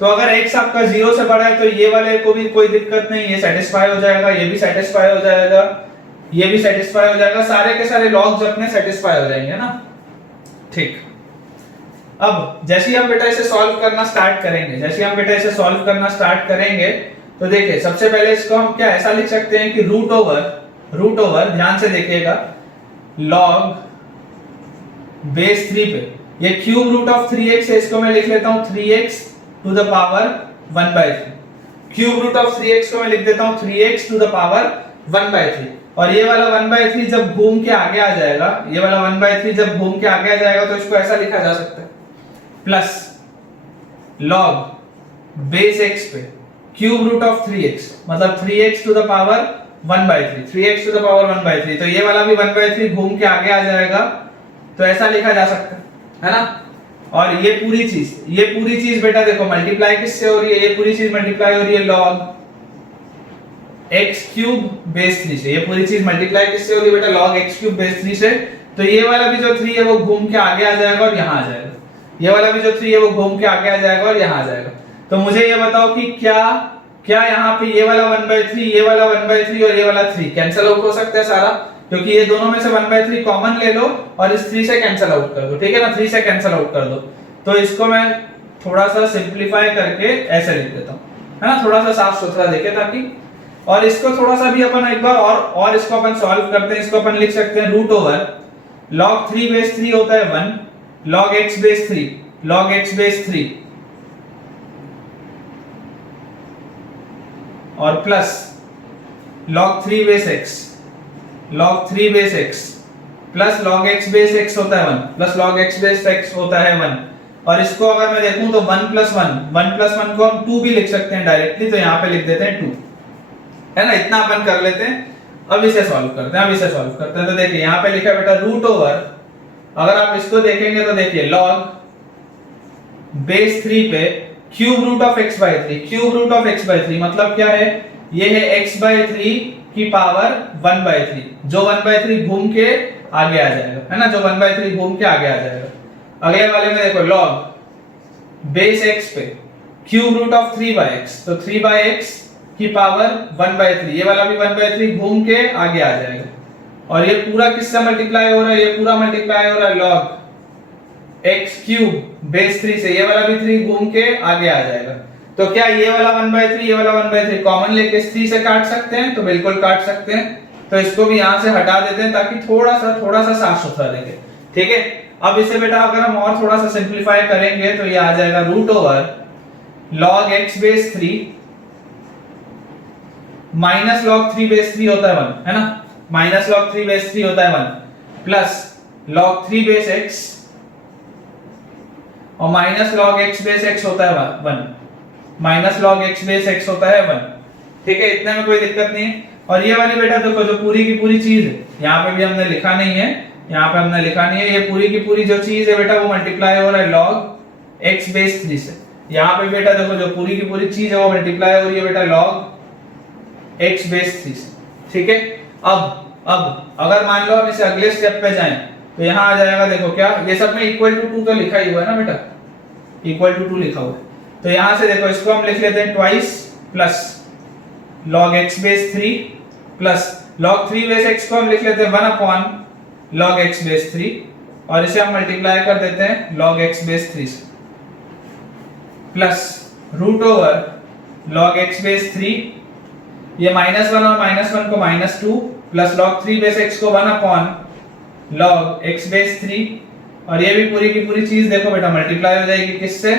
तो अगर x आपका 0 से बड़ा है तो ये वाले को भी कोई दिक्कत नहीं, ये सेटिस्फाई हो जाएगा, ये भी सेटिस्फाई हो जाएगा, ये भी सेटिस्फाई हो जाएगा, सारे के सारे लॉग्स अपने सेटिस्फाई हो जाएंगे ना। ठीक, अब जैसे ही हम बेटा इसे सॉल्व करना स्टार्ट करेंगे, तो देखिए सबसे पहले इसको हम क्या ऐसा लिख सकते हैं कि रूट ओवर ध्यान से देखिएगा, लॉग बेस 3 पे ये क्यूब रूट ऑफ 3x है, इसको मैं लिख लेता हूं 3x to the power 1/3, cube root of 3x को मैं लिख देता हूं 3x टू द पावर 1/3, और ये वाला 1/3 जब घूम के आगे आ जाएगा, तो इसको ऐसा लिखा जा सकता है प्लस लॉग बेस x पे क्यूब रूट ऑफ 3x, मतलब 3x टू द पावर 1/3, तो ये वाला भी 1/3 घूम के आगे आ जाएगा, तो ऐसा लिखा जा सकता है ना। और ये पूरी चीज बेटा देखो मल्टीप्लाई किससे हो रही है, ये पूरी चीज मल्टीप्लाई हो रही है लॉग x क्यूब बेस 3 से, ये पूरी चीज मल्टीप्लाई किससे हो रही है बेटा, log x क्यूब बेस 3 से, तो ये वाला भी जो 3 है वो घूम के आगे आ जाएगा और यहाँ आ जाएगा, ये वाला भी जो 3 है वो घूम के आगे आ जाएगा और यहाँ आ जाएगा। तो मुझे ये बताओ कि क्या यहाँ पे ये वाला 1/3, ये वाला 1/3 और ये वाला 3 कैंसिल आउट हो सकता है सारा, क्योंकि ये दोनों में से 1/3 कॉमन ले लो और इस 3 से कैंसिल आउट कर दो, ठीक है ना, 3 से कैंसिल आउट कर दो। तो इसको मैं थोड़ा सा सिंपलीफाई करके ऐसे लिख देता हूँ, है ना, थोड़ा सा साफ सुथरा देखे ताकि, और इसको थोड़ा सा भी अपन एक बार और इसको अपन सॉल्व करते हैं। इसको अपन लिख सकते हैं रूट ओवर log 3 बेस 3 होता है 1, log x बेस 3 और plus log 3 base x plus log x base x होता है 1 plus log x base x होता है 1, और इसको अगर मैं देखूं तो 1 प्लस 1 को हम 2 भी लिख सकते हैं डायरेक्टली, तो यहाँ पे लिख देते हैं 2, है ना, इतना अपन कर लेते हैं। अब इसे सॉल्व करते हैं, तो देखिए यहाँ पे लिखा है बेटा रूट ओवर, अगर आप इसको देखेंगे तो देखिए log बेस 3 पे क्यूब रूट ऑफ x/3, मतलब क्या है, ये है x/3 की पावर 1/3, जो 1/3 घूम के आगे आ जाएगा, है ना, जो 1/3 घूम के आगे आ जाएगा। अगले वाले में देखो log बेस x पे क्यूब रूट ऑफ 3/x, तो 3/x की पावर 1/3, ये वाला भी 1/3 घूम के आगे आ जाएगा। और ये पूरा किससे मल्टीप्लाई हो रहा है, ये पूरा मल्टीप्लाई हो रहा है log x क्यूब बेस 3 से, ये वाला भी 3 घूम के आगे आ जाएगा। तो क्या ये वाला 1/3 ये वाला 1/3 कॉमन लेके इस 3 से काट सकते हैं? तो बिल्कुल काट सकते हैं। तो इसको भी यहां से हटा देते हैं ताकि थोड़ा सा साफ सुथरा लगे। ठीक है, अब इसे बेटा अगर हम और थोड़ा सा सिंपलीफाई करेंगे तो ये आ जाएगा root over log x base 3 minus log 3 base 3 होता है 1, है ना, माइनस log 3 बेस 3 होता है 1 प्लस log 3 बेस x और minus log x base x होता है 1, minus log x base x होता है 1। ठीक है, इतने में कोई दिक्कत नहीं है। और ये वाली बेटा देखो जो पूरी की पूरी चीज है, यहाँ पे भी हमने लिखा नहीं है, यहाँ पे हमने लिखा नहीं है, ये पूरी की पूरी जो चीज है बेटा वो मल्टीप्लाई हो रहा है log x बेस 3 से। यहाँ पे बेटा देखो जो पूरी की पूरी चीज है वो मल्टीप्लाई हो रही है बेटा log x बेस 3 से। ठीक है, अब अगर मान लो हम इसे अगले स्टेप पे जाएं तो यहाँ आ जाएगा, देखो क्या ये सब में इक्वल टू 2 तो लिखा ही हुआ है ना बेटा, इक्वल टू 2 लिखा हुआ है। तो यहाँ से देखो इसको हम लिख लेते हैं twice plus log x base 3 plus log 3 base x को हम लिख लेते हैं 1 अपॉन log x बेस 3 और इसे हम मल्टीप्लाई कर देते हैं log x बेस 3 से plus root over log x base 3, ये -1 और -1 को -2 प्लस log 3 बेस x को 1 अपॉन log x बेस 3 और ये भी पूरी की पूरी चीज देखो बेटा मल्टीप्लाई हो जाएगी किससे,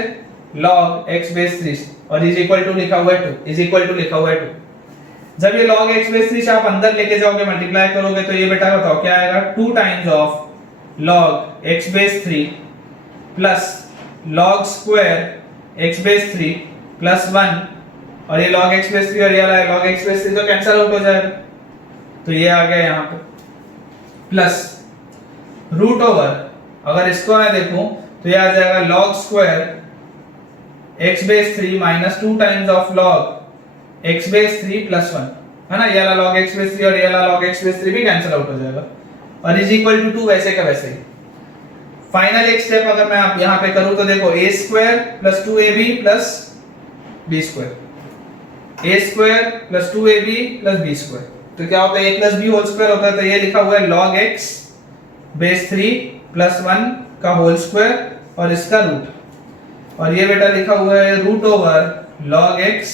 log x बेस 3 से और इज इक्वल टू लिखा हुआ है 2, इज इक्वल टू लिखा हुआ है 2। जब ये log x बेस 3 से आप अंदर लेके जाओगे मल्टीप्लाई करोगे तो ये बेटा बताओ क्या आएगा, 2 times of log x base 3 plus log square x base 3 plus 1 और ये log x बेस 3 और ये वाला log x बेस 3 तो कैंसिल आउट हो जाएगा। तो ये आ गया यहाँ पे प्लस रूट ओवर, अगर इसको मैं देखूं तो ये आ जाएगा log square x base 3 minus 2 times of log x base 3 plus 1, है ना, ये वाला log x बेस 3 और ये वाला log x बेस 3 भी कैंसिल आउट हो जाएगा और इज इक्वल टू 2 वैसे का वैसे ही। फाइनल एक स्टेप अगर मैं आप यहां पे करूं तो देखो a square plus 2ab plus b square, a square plus 2ab plus b square, तो क्या होता है a plus b whole square होता है। तो ये लिखा हुआ है log x बेस 3 प्लस 1 का होल स्क्वायर और इसका रूट और ये बेटा लिखा हुआ है root over log x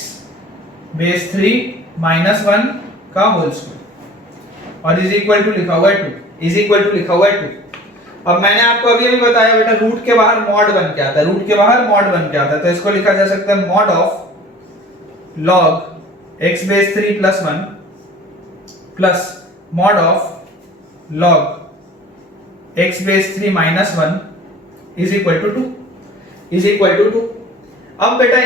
base 3 minus 1 का होल स्क्वायर और इज इक्वल टू लिखा हुआ है 2, इज इक्वल टू लिखा हुआ है 2। अब मैंने आपको अभी बताया बेटा रूट के बाहर मॉड बन के आता है, रूट के बाहर मॉड बन के आता है, तो इसको लिखा जा सकता है mod of log x base 3 plus 1 plus mod of log x base 3 minus 1 is equal to 2, is equal to 2। अब बेटा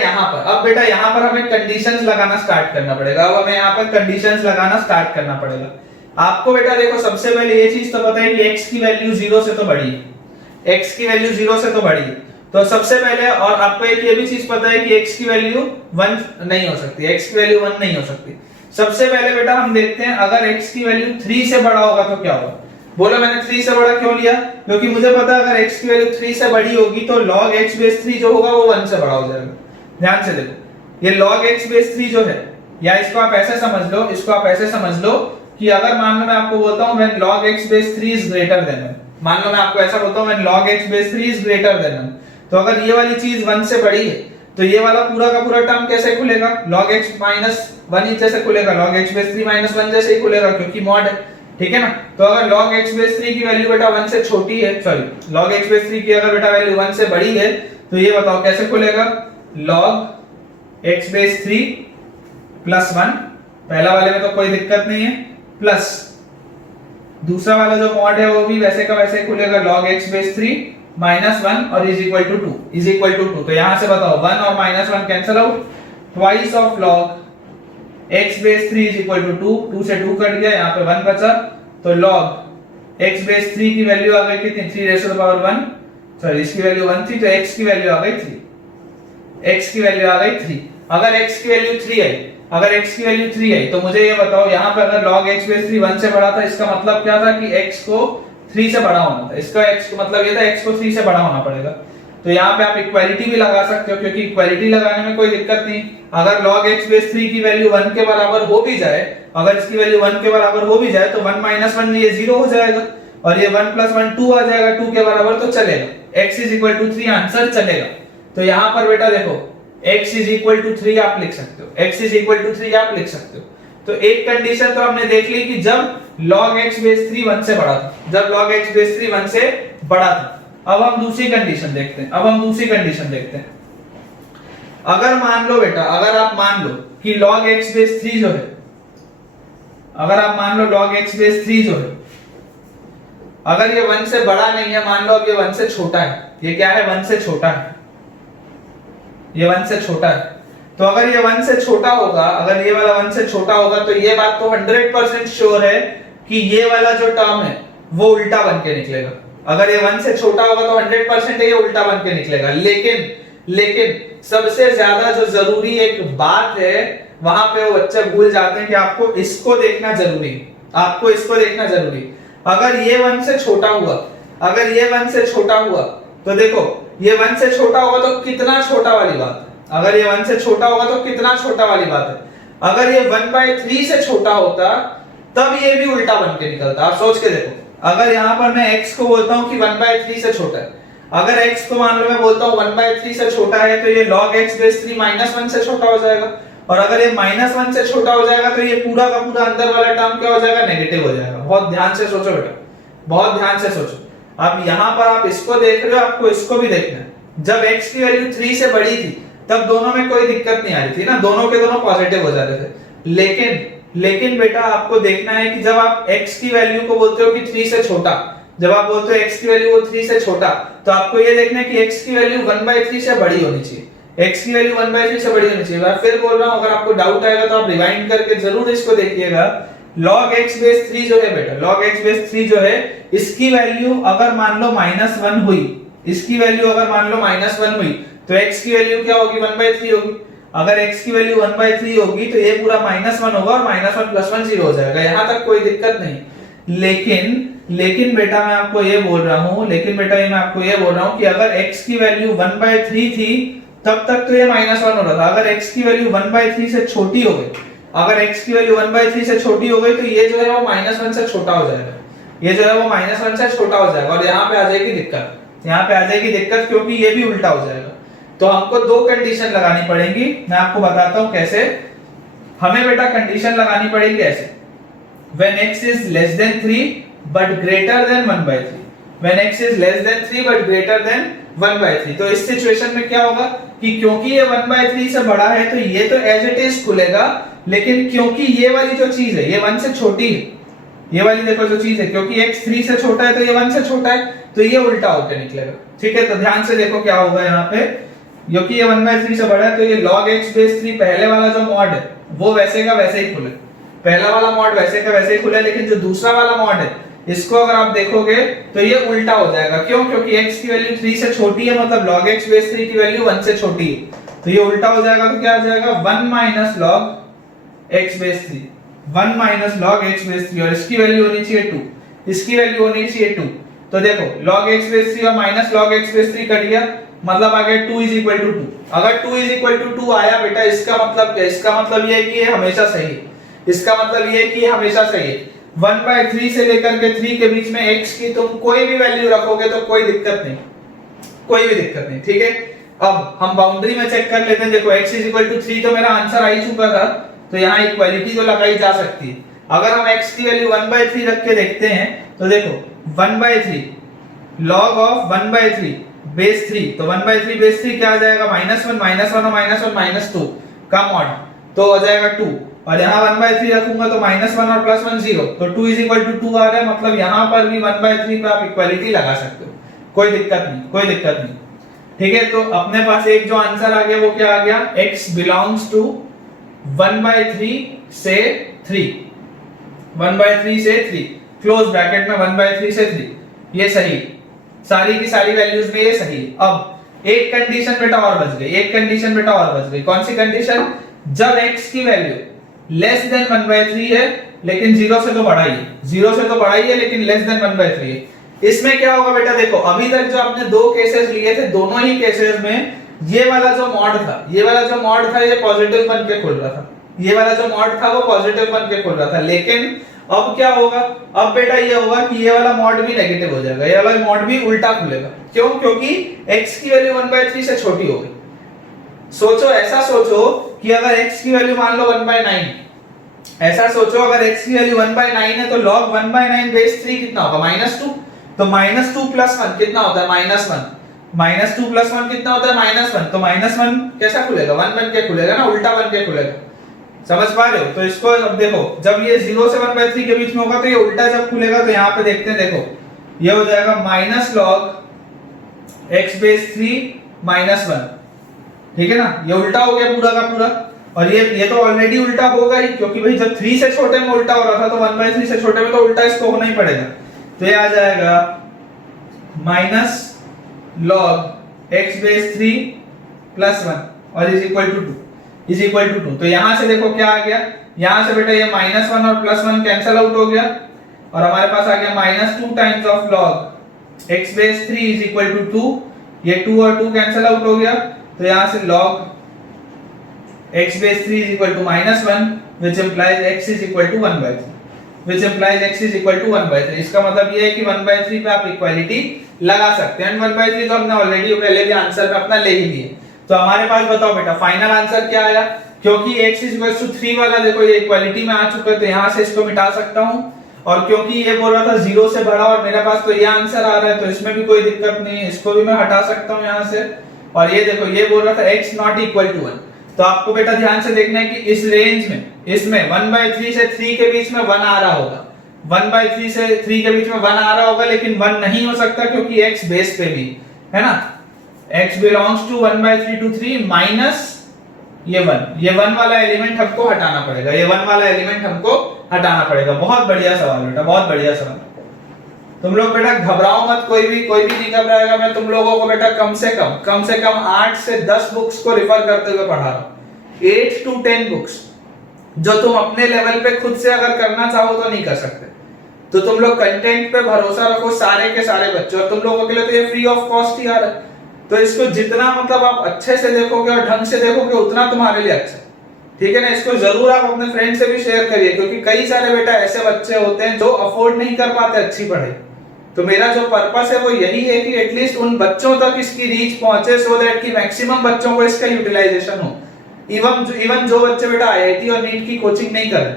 यहाँ पर हमें कंडीशंस लगाना स्टार्ट करना पड़ेगा। अब हमें यहाँ पर कंडीशंस लगाना स्टार्ट करना पड़ेगा। आपको बेटा देखो सबसे पहले ये चीज तो पता है कि x की वैल्यू 0 से तो बड़ी है, x की वैल्यू 0 से तो बड़ी है, तो सबसे पहले, और आपको एक ये भी चीज पता है कि x की वैल्यू 1 नहीं हो सकती, x की वैल्यू 1 नहीं हो सकती। सबसे पहले बेटा हम देखते हैं अगर x की वैल्यू 3 से बड़ा होगा तो क्या होगा। बोलो मैंने 3 से बड़ा क्यों लिया, क्योंकि मुझे पता है अगर x की वैल्यू 3 से बड़ी होगी तो log x बेस 3 जो होगा वो 1 से बड़ा हो जाएगा। ध्यान से देखो, ये log x बेस 3 जो है, या इसको आप ऐसे समझ लो, इसको आप ऐसे समझ लो कि अगर मान लो मैं आपको बोलता हूं when log x base 3 is greater than 1, मान लो मैं आपको ऐसा बोलता हूं when log x base 3 is greater than 1, तो अगर ये वाली चीज 1 से बड़ी है तो ये वाला पूरा का पूरा टर्म कैसे खुलेगा, log x माइनस 1 जैसे खुलेगा, log x बेस 3 माइनस 1 जैसे ही खुलेगा क्योंकि मॉड है। ठीक है ना, तो अगर log x बेस 3 की वैल्यू बेटा 1 से छोटी है, सॉरी log x बेस 3 की अगर बेटा वैल्यू 1 से बड़ी है तो ये बताओ कैसे खुलेगा, log x बेस 3 प्लस 1, पहला वाले में तो कोई दिक्कत नहीं है, प्लस दूसरा वाला जो मॉड है वो भी वैसे का वैसे ही खुलेगा, log x बेस 3 माइनस 1 और is equal to 2, is equal to 2। तो यहां से बताओ 1 और minus 1 cancel out, twice of log x base 3 is equal to 2, 2 से 2 कट गया, यहाँ पे 1 बचा, तो log x बेस 3 की वैल्यू आ गई कितनी, 3 raise to the power 1, sorry इसकी वैल्यू 1 थी तो x की वैल्यू आ गई 3, x की वैल्यू आ गई 3। अगर x की वैल्यू 3 आई, अगर x की वैल्यू 3 आई तो मुझे ये बताओ यहाँ पे अगर log x बेस 3 1 से बड़ा था, इसका मतलब क्या था कि x को 3 से बड़ा होना था, इसका x को मतलब ये था x को 3 से बड़ा होना पड़ेगा। तो यहाँ पे आप इक्वालिटी भी लगा सकते हो, क्योंकि इक्वालिटी लगाने में कोई दिक्कत नहीं। अगर log x बेस 3 की वैल्यू 1 के बराबर हो भी जाए, अगर इसकी वैल्यू 1 के बराबर हो भी जाए तो 1 माइनस 1 ये 0 हो जाएगा, और ये 1 प्लस 1 2 आ जाएगा, 2 के बराबर तो चलेगा, x is equal to 3 answer चलेगा। तो यहाँ पर बेटा देखो x इज इक्वल टू 3 आप लिख सकते हो, x इज इक्वल टू 3 आप लिख सकते हो। तो एक कंडीशन तो हमने देख ली कि जब log x बेस 3 1 से बड़ा था, जब log x बेस 3 1 से बड़ा था। अब हम दूसरी कंडीशन देखते हैं, अब हम दूसरी कंडीशन देखते हैं। अगर मान लो बेटा, अगर आप मान लो कि log x बेस 3 जो है, अगर आप मान लो log x बेस 3 जो है, अगर ये 1 से बड़ा नहीं है, मान लो अब ये 1 से छोटा है, ये क्या है 1 से छोटा है, ये 1 से छोटा है। तो अगर ये 1 से छोटा होगा, अगर ये वाला 1 से छोटा होगा, तो ये बात तो 100% श्योर है कि ये वाला जो टर्म है वो उल्टा बन के निकलेगा। अगर ये 1 से छोटा होगा तो 100% ये उल्टा बन के निकलेगा। लेकिन सबसे ज्यादा जो जरूरी एक बात है, वहां पे वो बच्चे भूल जाते हैं कि आपको इसको देखना जरूरी है, आपको इसको देखना जरूरी। अगर ये 1 से छोटा हुआ, अगर ये 1 से छोटा हुआ, तो देखो ये 1 से छोटा होगा तो कितना छोटा वाली बात है, अगर ये 1 से छोटा होगा तो कितना छोटा वाली बात है। अगर ये 1/3 से छोटा होता तब ये भी उल्टा बन के निकलता। आप सोच के देखो, अगर यहाँ पर मैं x को बोलता हूँ कि 1/3 से छोटा है, अगर x को मान लो मैं बोलता हूँ 1/3 से छोटा है, तो ये log x बेस 3 -1 से छोटा हो जाएगा, और अगर ये -1 से छोटा हो जाएगा तो ये पूरा का पूरा अंदर वाला टर्म क्या हो जाएगा, नेगेटिव हो जाएगा। बहुत ध्यान से सोचो बेटा, बहुत ध्यान से सोचो। अब यहाँ पर आप इसको देख रहे हो, आपको इसको भी देखना है। जब x की वैल्यू 3 से बड़ी थी तब दोनों में कोई दिक्कत नहीं आ रही थी ना, दोनों के दोनों पॉजिटिव हो जा रहे थे। लेकिन बेटा आपको देखना है कि जब आप x की वैल्यू को बोलते हो कि 3 से छोटा, जब आप बोलते हो x की वैल्यू वो 3 से छोटा, तो आपको ये देखना है कि x की वैल्यू 1/3 से बड़ी होनी चाहिए, x की वैल्यू 1/3 से बड़ी होनी चाहिए। मैं फिर बोल रहा हूं, अगर आपको डाउट आएगा तो आप रिवाइंड करके जरूर इसको देखिएगा। log x बेस 3 जो है बेटा, log x बेस 3 जो है, इसकी वैल्यू अगर मान लो -1 हुई, इसकी वैल्यू अगर मान लो -1 हुई, तो x की वैल्यू क्या होगी, 1/3 होगी। अगर x की वैल्यू 1/3 होगी तो ये पूरा -1 होगा, और -1 + 1 0 हो जाएगा, यहां तक कोई दिक्कत नहीं। लेकिन बेटा मैं आपको ये बोल रहा हूं, कि अगर x की वैल्यू 1/3 थी तब तक तो ये -1 हो रहा था। अगर x की वैल्यू 1/3 से छोटी हो गई, अगर x की वैल्यू 1/3 से छोटी हो गई, तो ये जो है वो -1 से छोटा हो जाएगा, ये जो है वो -1 से छोटा हो जाएगा, और यहाँ पे आ जाएगी दिक्कत, यहाँ पे आ जाएगी दिक्कत, क्योंकि ये भी उल्टा हो जाएगा। तो हमको दो कंडीशन लगानी पड़ेगी, मैं आपको बताता हूं कैसे। हमें बेटा कंडीशन लगानी पड़ेगी ऐसे, when x is less than 3 but greater than 1/3, when x is less than 3 but greater than 1/3। तो इस सिचुएशन में क्या होगा कि क्योंकि ये 1/3 से बड़ा है तो ये तो एज इट इज खुलेगा, लेकिन क्योंकि ये वाली जो चीज है ये 1 से छोटी है, ये वाली देखो जो चीज है, क्योंकि x 3 से छोटा है तो ये 1 से छोटा है, तो ये उल्टा होकर निकलेगा। ठीक है, तो ध्यान से देखो क्या होगा यहाँ पे, क्योंकि ये 1/3 से बड़ा है तो ये log x बेस 3 पहले वाला जो मॉड है वो वैसे का वैसे ही खुले, पहला वाला मॉड वैसे का वैसे ही खुले, लेकिन जो दूसरा वाला मॉड है इसको अगर आप देखोगे तो ये उल्टा हो जाएगा। क्यों? क्योंकि x की वैल्यू 3 से छोटी है, मतलब log x बेस 3 की वैल्यू 1 से छोटी है, तो ये उल्टा हो जाएगा। तो क्या आ जाएगा 1 - log x base 3, 1 - log x base 3, और इसकी वैल्यू होनी चाहिए 2, इसकी वैल्यू होनी चाहिए 2। तो देखो log x बेस 3 और -log x बेस 3 कर दिया, मतलब आ गया 2 = 2। अगर 2 = 2 आया बेटा, इसका मतलब क्या? इसका मतलब ये है कि ये हमेशा सही है, इसका मतलब ये है कि ये हमेशा सही है। 1/3 से लेकर के 3 के बीच में x की तुम कोई भी वैल्यू रखोगे तो कोई दिक्कत नहीं, कोई भी दिक्कत नहीं। ठीक है, अब हम बाउंड्री में चेक कर लेते हैं। देखो x = 3 तो मेरा आंसर आ ही चुका था, तो यहाँ इक्वालिटी तो लगाई जा सकती है। अगर हम x की वैल्यू 1/3 रख के देखते हैं तो देखो 1/3 log of 1/3 बेस 3, तो 1/3 बेस 3 क्या आ जाएगा, -1 और -2 का मॉड, तो हो जाएगा 2, और यहाँ 1/3 रखूंगा तो -1 और +1 0, तो 2 = 2 आ रहा है, मतलब यहाँ पर भी 1/3 पे आप इक्वालिटी लगा सकते हो, कोई दिक्कत नहीं, कोई दिक्कत नहीं। ठीक है, तो अपने पास एक जो आंसर आ गया वो क्या आ गया, x बिलोंग्स टू 1/3 से 3, 1/3 से 3, क्लोज ब्रैकेट में 1/3 से 3, ये सही, सारी की सारी वैल्यूज में ये सही है। अब एक कंडीशन बेटा और बच गई, एक कंडीशन बेटा और बच गई। कौन सी कंडीशन? जब x की वैल्यू लेस देन 1/3 है, लेकिन 0 से तो बड़ा ही है, 0 से तो बड़ा ही है लेकिन लेस देन 1/3 है, इसमें क्या होगा बेटा, देखो अभी तक जो आपने दो केसेस लिए थे, दोनों ही केसेस में ये वाला जो मॉड था, ये वाला जो मॉड था ये पॉजिटिव बन के खुल रहा था, ये वाला जो मॉड था वो पॉजिटिव बन के खुल रहा था। लेकिन अब क्या होगा, अब बेटा ये होगा कि ये वाला मॉड भी नेगेटिव हो जाएगा, ये वाला मॉड भी उल्टा खुलेगा। क्यों? क्योंकि x की वैल्यू 1/3 से छोटी हो गई। सोचो, ऐसा सोचो कि अगर x की वैल्यू मान लो 1/9, ऐसा सोचो अगर x की वैल्यू 1/9 है तो log 1/9 बेस 3 कितना होगा, -2। तो -2 + 1 कितना होता है, -1। -2 + 1 कितना होता है, -1। तो -1 कैसा खुलेगा, 1 बन के खुलेगा ना, उल्टा बन के खुलेगा। समझ पा रहे हो? तो इसको अब देखो, जब ये 0 से 1/3 के बीच में होगा तो ये उल्टा जब खुलेगा तो यहाँ पे देखते हैं, देखो ये हो जाएगा -log x बेस 3 -1। ठीक है ना, ये उल्टा हो गया पूरा का पूरा। और ये तो ऑलरेडी उल्टा होगा ही, क्योंकि भाई जब 3 से छोटे में उल्टा हो रहा था तो 1/3 से छोटे में तो उल्टा इसको होना ही पड़ेगा। तो ये आ जाएगा -log x बेस 3 + 1 और = 2। तो यहां से देखो क्या आ गया, यहां से बेटा ये -1 और +1 कैंसिल आउट हो गया और हमारे पास आ गया -2 times of log x base 3 = 2। ये 2 और 2 कैंसिल आउट हो गया, तो यहां से log x base 3 = -1 which implies x = 1/3, which implies x = 1/3। इसका मतलब ये है कि 1/3 पे आप इक्वालिटी लगा सकते हैं। 1/3 तो हमने ऑलरेडी पहले भी आंसर में अपना ले ही लिए। तो हमारे पास बताओ बेटा फाइनल आंसर क्या आया, क्योंकि x = 3 वाला देखो ये इक्वालिटी में आ चुका है तो यहां से इसको मिटा सकता हूं। और क्योंकि ये बोल रहा था 0 से बड़ा और मेरे पास तो ये आंसर आ रहा है तो इसमें भी कोई दिक्कत नहीं है, इसको भी मैं हटा सकता हूं यहां से। और ये देखो ये बोल रहा था x ≠ = 1। तो आपको बेटा ध्यान से देखना है कि इस रेंज में, इसमें 1/3 से 3 के बीच में 1 आ रहा होगा, 1/3 से 3 के बीच में 1 आ रहा होगा, लेकिन 1 नहीं हो सकता क्योंकि x बेस पे भी है ना, x belongs to 1/3 to 3 minus ये 1 वाला एलिमेंट हमको हटाना पड़ेगा, ये 1 वाला एलिमेंट हमको हटाना पड़ेगा। बहुत बढ़िया सवाल बेटा, बहुत बढ़िया सवाल। तुम लोग बेटा घबराओ मत, कोई भी नहीं घबराएगा। मैं तुम लोगों को बेटा कम से कम 8 से 10 बुक्स को रिफर करते हुए पढ़ा रहा हूं, 8 to 10 बुक्स, जो तुम अपने लेवल पे खुद से अगर करना चाहो तो नहीं कर सकते। तो तुम लोग कंटेंट पे भरोसा रखो, सारे के सारे बच्चों, और तुम लोगों के लिए तो ये फ्री ऑफ कॉस्ट ही आ रहा है। तो इसको जितना मतलब आप अच्छे से देखोगे और ढंग से देखोगे उतना तुम्हारे लिए अच्छा है। ठीक है ना, इसको जरूर आप अपने फ्रेंड से भी शेयर करिए, क्योंकि कई सारे बेटा ऐसे बच्चे होते हैं जो अफोर्ड नहीं कर पाते अच्छी पढ़ाई। तो मेरा जो पर्पस है वो यही है कि एटलीस्ट उन बच्चों तक इसकी रीच पहुंचे, सो दैट कि मैक्सिमम बच्चों को इसका यूटिलाइजेशन हो। इवन जो बच्चे बेटा आईआईटी और नीट की कोचिंग नहीं कर रहे,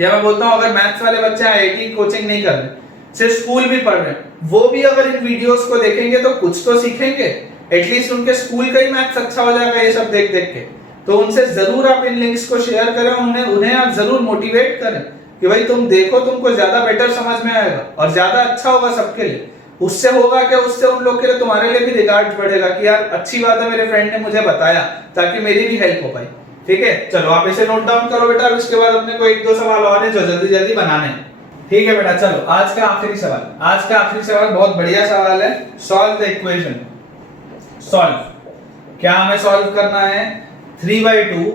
या मैं बोलता हूं अगर मैथ्स वाले बच्चे आईआईटी की कोचिंग नहीं कर रहे, सिर्फ स्कूल भी पढ़ रहे हैं, वो भी अगर इन वीडियोस को देखेंगे तो कुछ तो सीखेंगे, एटलीस्ट उनके स्कूल का ही मैथ्स अच्छा हो जाएगा ये सब देख देख के। तो उनसे जरूर आप इन लिंक्स को शेयर करें, उन्हें आप जरूर मोटिवेट करें कि भाई तुम देखो, तुमको ज्यादा बेटर समझ में आएगा और ज्यादा अच्छा होगा सबके लिए। उससे होगा कि उससे उन लोग के लिए, तुम्हारे लिए भी रिगार्ड बढ़ेगा कि यार अच्छी बात है मेरे फ्रेंड ने मुझे बताया, ताकि मेरी भी हेल्प हो पाई। ठीक है, चलो आप इसे नोट डाउन करो बेटा, उसके बाद अपने को 1-2 सवाल और हैं जो जल्दी जल्दी बनाने हैं। ठीक है बेटा, चलो आज का आखिरी सवाल बहुत बढ़िया सवाल है। Solve the equation. सॉल्व, क्या हमें सॉल्व करना है, 3/2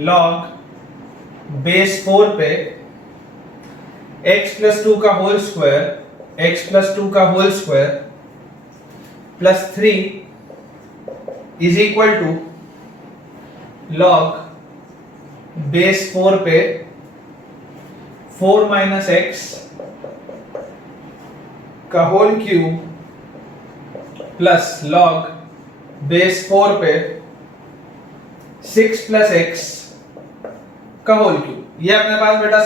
log बेस 4 पे x + 2 का whole square plus 3 = log base 4 पे 4 - x का whole cube plus log base 4 पे 6 + x का होल क्यूब। ये अपने पास बेटा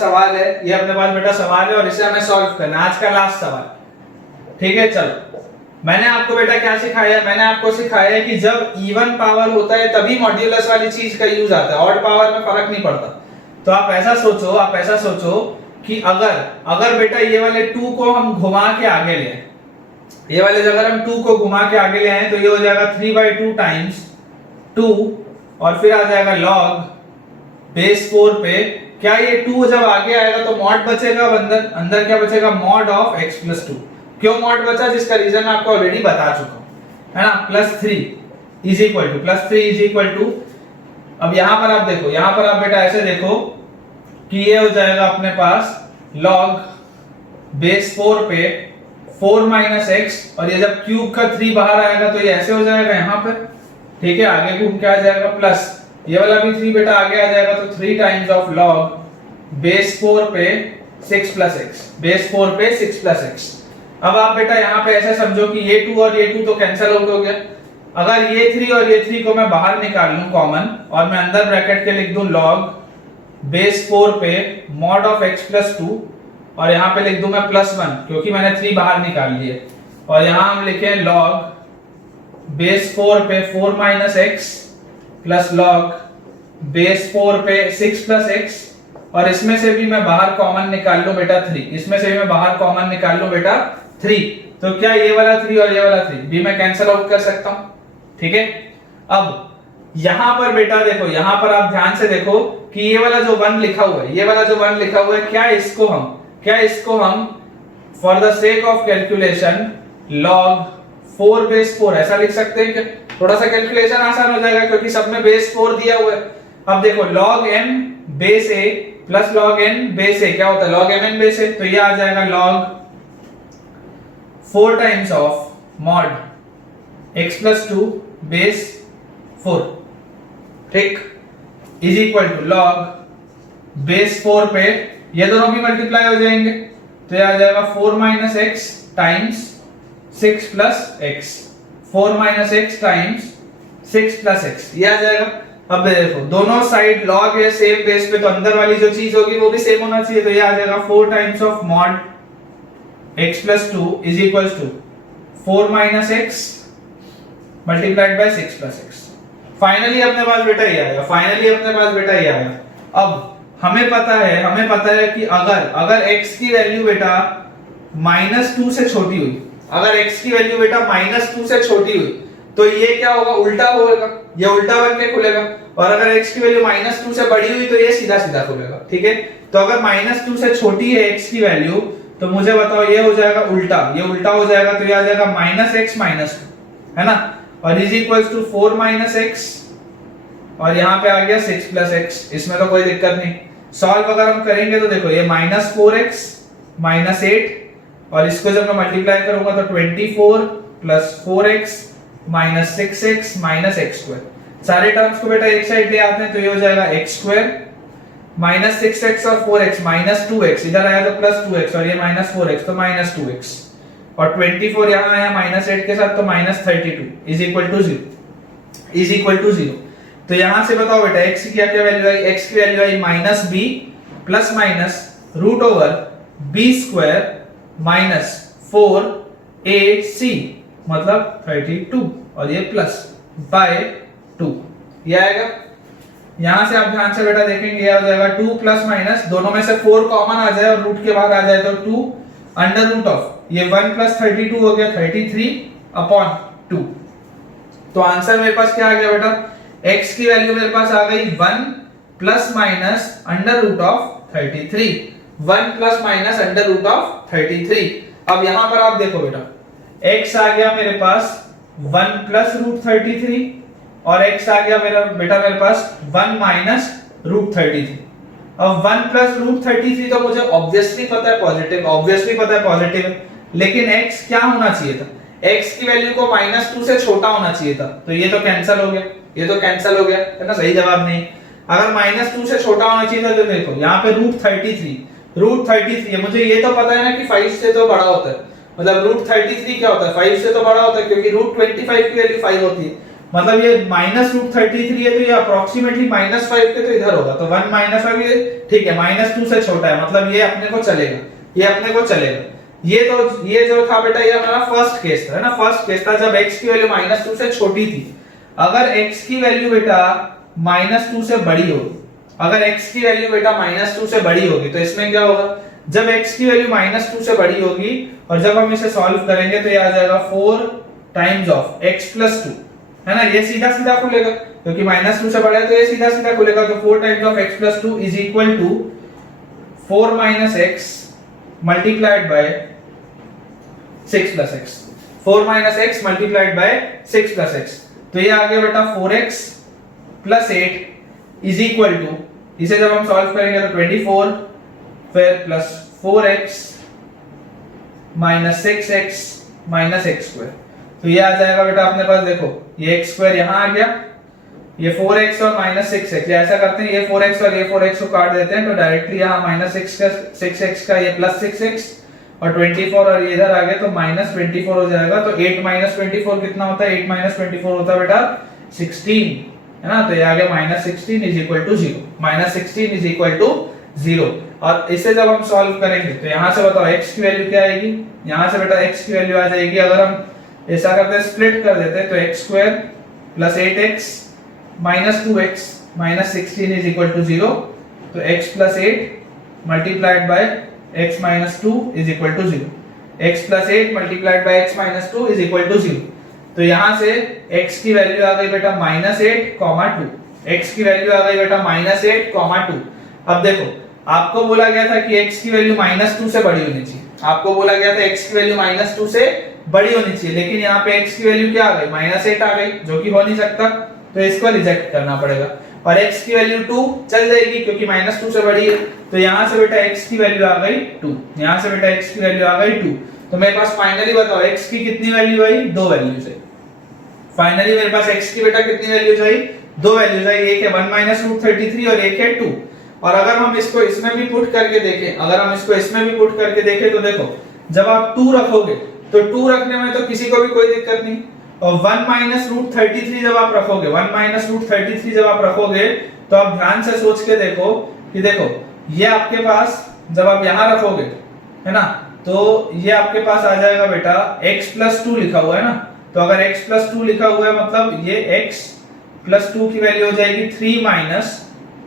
सवाल है, और इसे हमें सॉल्व करना है। आज का लास्ट सवाल। ठीक है, चलो मैंने आपको बेटा क्या सिखाया है, मैंने आपको सिखाया है कि जब इवन पावर होता है तभी मॉड्यूलस वाली चीज का यूज आता है, ऑड पावर में फर्क नहीं पड़ता। तो आप ऐसा सोचो कि अगर बेटा ये वाले 2 को हम घुमा के आगे ले आए, ये वाले अगर हम 2 को घुमा के आगे ले आए तो ये हो जाएगा 3/2 टाइम्स 2 और फिर आ जाएगा log बेस 4 पे, क्या ये 2 जब आगे आएगा तो मॉड बचेगा, अंदर क्या बचेगा, mod of x + 2। क्यों मॉड बचा, जिसका रीजन मैं आपको ऑलरेडी बता चुका हूं, है ना। +3 = अब यहां पर आप देखो, यहां पर आप बेटा ऐसे देखो कि ये हो जाएगा अपने पास log बेस 4 पे 4 माइनस एक्स, और ये जब क्यूब का 3 बाहर आएगा तो ये ऐसे हो जाएगा यहाँ पर, ठीक है, आगे घूम के आ जाएगा प्लस ये वाला भी 3 बेटा आगे आ जाएगा, तो 3 टाइम्स ऑफ लॉग बेस 4 पे 6 प्लस एक्स, बेस 4 पे 6 प्लस एक्स। अब आप बेटा यहाँ पे ऐसे समझो कि ये 2 और ये 2 तो कैंसिल आउट हो गया। अगर ये 3 और ये 3 को मैं बाहर निकाल लूं कॉमन, और मैं अंदर ब्रैकेट के लिख दूं लॉग बेस 4 पे मॉड ऑफ x प्लस 2, और यहाँ पे लिख दूं मैं प्लस 1 क्योंकि मैंने 3 बाहर निकाल लिए, और यहाँ हम लिखे लॉग बेस 4 पे 4 minus x plus log base 4 पे 6 प्लस एक्स, और इसमें से भी मैं बाहर कॉमन निकाल लूं बेटा 3, इसमें से भी मैं बाहर कॉमन निकाल लूं बेटा 3, तो क्या ये वाला 3 और ये वाला 3 भी मैं कैंसिल आउट कर सकता हूं, ठीक है। अब यहां पर बेटा देखो, यहां पर आप ध्यान से देखो कि ये वाला जो 1 लिखा हुआ है, ये वाला जो 1 लिखा हुआ है, क्या इसको हम for the sake of calculation log 4 base 4 ऐसा लिख सकते हैं क्या? थोड़ा सा कैलकुलेशन आसान हो जाएगा क्योंकि सब में बेस 4 दिया हुआ है। अब देखो log m base a plus log n base a क्या होता है? log mn बेस a, तो ये आ जाएगा log 4 times of mod x plus 2 base 4, ठीक, is equal to log base 4 पे ये दोनों भी मल्टीप्लाई हो जाएंगे, तो ये आ जाएगा 4 minus x times 6 plus x, 4 minus x times 6 plus x, ये आ जाएगा। अब देखो दोनों साइड log है सेम बेस पे, तो अंदर वाली जो चीज होगी वो भी सेम होना चाहिए, तो ये आ जाएगा 4 times of mod x plus 2 is equal to 4 minus x multiplied by 6 plus x. Finally अपने पास बेटा ये आया, अब हमें पता है कि अगर x की वैल्यू बेटा -2 से छोटी हुई, तो ये क्या होगा? उल्टा होगा, ये उल्टा बन के खुलेगा, और अगर x की वैल्यू -2 से बड़ी हुई तो ये सीधा सीधा खुलेगा, ठीक है। तो अगर -2 से छोटी है x की वैल्यू, तो मुझे बताओ ये हो जाएगा उल्टा, ये उल्टा हो जाएगा, तो ये आ जाएगा -x -2, है ना, और is equals to 4 minus x, और यहाँ पे आ गया 6 प्लस एक्स, इसमें तो कोई दिक्कत नहीं। सॉल्व अगर हम करेंगे तो देखो ये -4x -8, और इसको जब मैं मल्टीप्लाई करूंगा तो 24 plus 4x minus 6x minus x square, सारे टर्म्स को बेटा एक साइड ले आते हैं, तो ये हो जाएगा x स्क्वायर माइनस 6x और 4x माइनस 2x, इधर आया तो प्लस 2x, और ये माइनस 4x तो माइनस 2x, और 24 यहाँ आया -8 के साथ तो -32 इज इक्वल टू 0। तो यहां से बताओ बेटा x की क्या क्या वैल्यू आई? x की वैल्यू आई -b plus minus root over b square minus 4ac मतलब 32, और ये प्लस बाय 2, ये आएगा। यहां से आप ध्यान से बेटा देखेंगे ये आ जाएगा 2 प्लस माइनस, दोनों में से 4 कॉमन आ जाए और रूट के बाहर आ जाए तो 2 अंडर रूट ऑफ ये 1 प्लस 32 हो गया 33 अपॉन 2। तो आंसर मेरे पास क्या आ गया बेटा? x की वैल्यू मेरे पास आ गई 1 plus minus under root of 33, 1 plus minus under root of 33। अब यहां पर आप देखो बेटा x आ गया मेरे पास 1 प्लस रूट 33, और x आ गया मेरे पास 1 माइनस रूट 33। अब 1 प्लस रूट 33 तो मुझे ऑब्वियसली पता है पॉजिटिव, लेकिन x क्या होना चाहिए था? x की वैल्यू को -2 से छोटा होना चाहिए था, तो ये तो कैंसिल हो गया, है ना, सही जवाब नहीं। अगर -2 से छोटा होना चाहिए था, तो देखो यहाँ पे रूट 33 है, मुझे ये तो पता है ना कि 5 से तो बड़ा होता है, मतलब रूट 33 क्या होता है? 5 से तो बड़ा होता है, क्योंकि रूट 25 की वैल्यू 5 होती है, मतलब ये -√33 है, तो ये अप्रोक्सीमेटली -5 के तो इधर होगा, तो 1 -5 ये ठीक है, -2 से छोटा है, मतलब ये अपने को चलेगा। ये जो था बेटा ये हमारा फर्स्ट केस था, है ना, फर्स्ट केस था जब x की वैल्यू -2 से छोटी थी। अगर x की वैल्यू बेटा -2 से बड़ी होगी, तो इसमें क्या होगा? जब x की वैल्यू -2 से बड़ी होगी और जब हम इसे सॉल्व करेंगे तो ये आ जाएगा 4 टाइम्स ऑफ x प्लस 2, है ना, ये सीधा सीधा खुलेगा क्योंकि -2 से बड़ा है, तो ये सीधा सीधा खुलेगा, तो 4 times of x plus 2 is equal to 4 minus x multiplied by 6 plus x, 4 minus x multiplied by 6 plus x, तो ये आ गया बेटा 4x plus 8 is equal to, इसे जब हम सॉल्व करेंगे तो 24 फिर plus 4x minus 6x minus x square. तो ये आ जाएगा बेटा अपने पास, देखो ये एक्स स्क्वायर यहाँ आ गया, ये 4x और माइनस 6x। ऐसा करते हैं, ये 4x और ये 4x को काट देते हैं, तो डायरेक्टली यहाँ माइनस 6x का ये प्लस 6x और 24 और ये इधर आ गया तो माइनस 24 हो जाएगा। तो 8 माइनस 24 कितना होता है? 8 माइनस 24 होता है बेटा 16, है ना। तो ये आ गया minus 16 is equal to 0, minus 16 is equal to 0। और इसे जब हम सॉल्व करेंगे तो यहाँ से बताओ x की वैल्यू क्या आएगी? यहाँ से बेटा x की वैल्यू आ जाएगी, अगर हम ऐसा करते हैं स्प्लिट कर देते हैं, तो x square plus 8x minus 2x minus 16 is equal to 0। तो x plus 8 multiplied by x minus 2 is equal to 0। x plus 8 multiplied by x minus 2 is equal to 0। तो यहाँ से x की वैल्यू आ गई बेटा माइनस 8,2। x की value आ गई बेटा माइनस 8,2। अब देखो आपको बोला गया था कि x की वैल्यू माइनस 2 से बड़ी होनी चाहिए, आपको बोला गया था x की वैल्यू माइनस 2 से बड़ी होनी चाहिए, लेकिन यहाँ पे x की वैल्यू क्या आ गई? माइनस 8 आ गई, जो कि हो नहीं सकता, तो इसको रिजेक्ट करना पड़ेगा। और x की वैल्यू 2 चल जाएगी क्योंकि माइनस 2 से बड़ी है। तो यहाँ से बेटा x की वैल्यू आ गई 2, यहाँ से बेटा x की वैल्यू आ गई 2। तो मेरे पास फाइनली बताओ x की कितनी वैल्यू आई? 2 वैल्यूज है। फाइनली मेरे पास x की बेटा कितनी वैल्यूज आई? 2 वैल्यूज आई, एक है 1 माइनस रूट 33 और एक है 2। और अगर हम इसको इसमें भी पुट करके देखें, अगर हम इसको इसमें भी पुट करके देखें, तो देखो जब आप 2 रखोगे तो 2 रखने में तो किसी को भी कोई दिक्कत नहीं, और 1 माइनस रूट 33 जब आप रखोगे, 1 माइनस रूट 33 जब आप रखोगे, तो आप ध्यान से सोच के देखो कि देखो ये आपके पास जब आप यहां रखोगे, है ना, तो ये आपके पास आ जाएगा बेटा x प्लस 2 लिखा हुआ है ना। तो अगर x प्लस 2 लिखा हुआ है मतलब ये x प्लस 2 की वैल्यू हो जाएगी 3 माइनस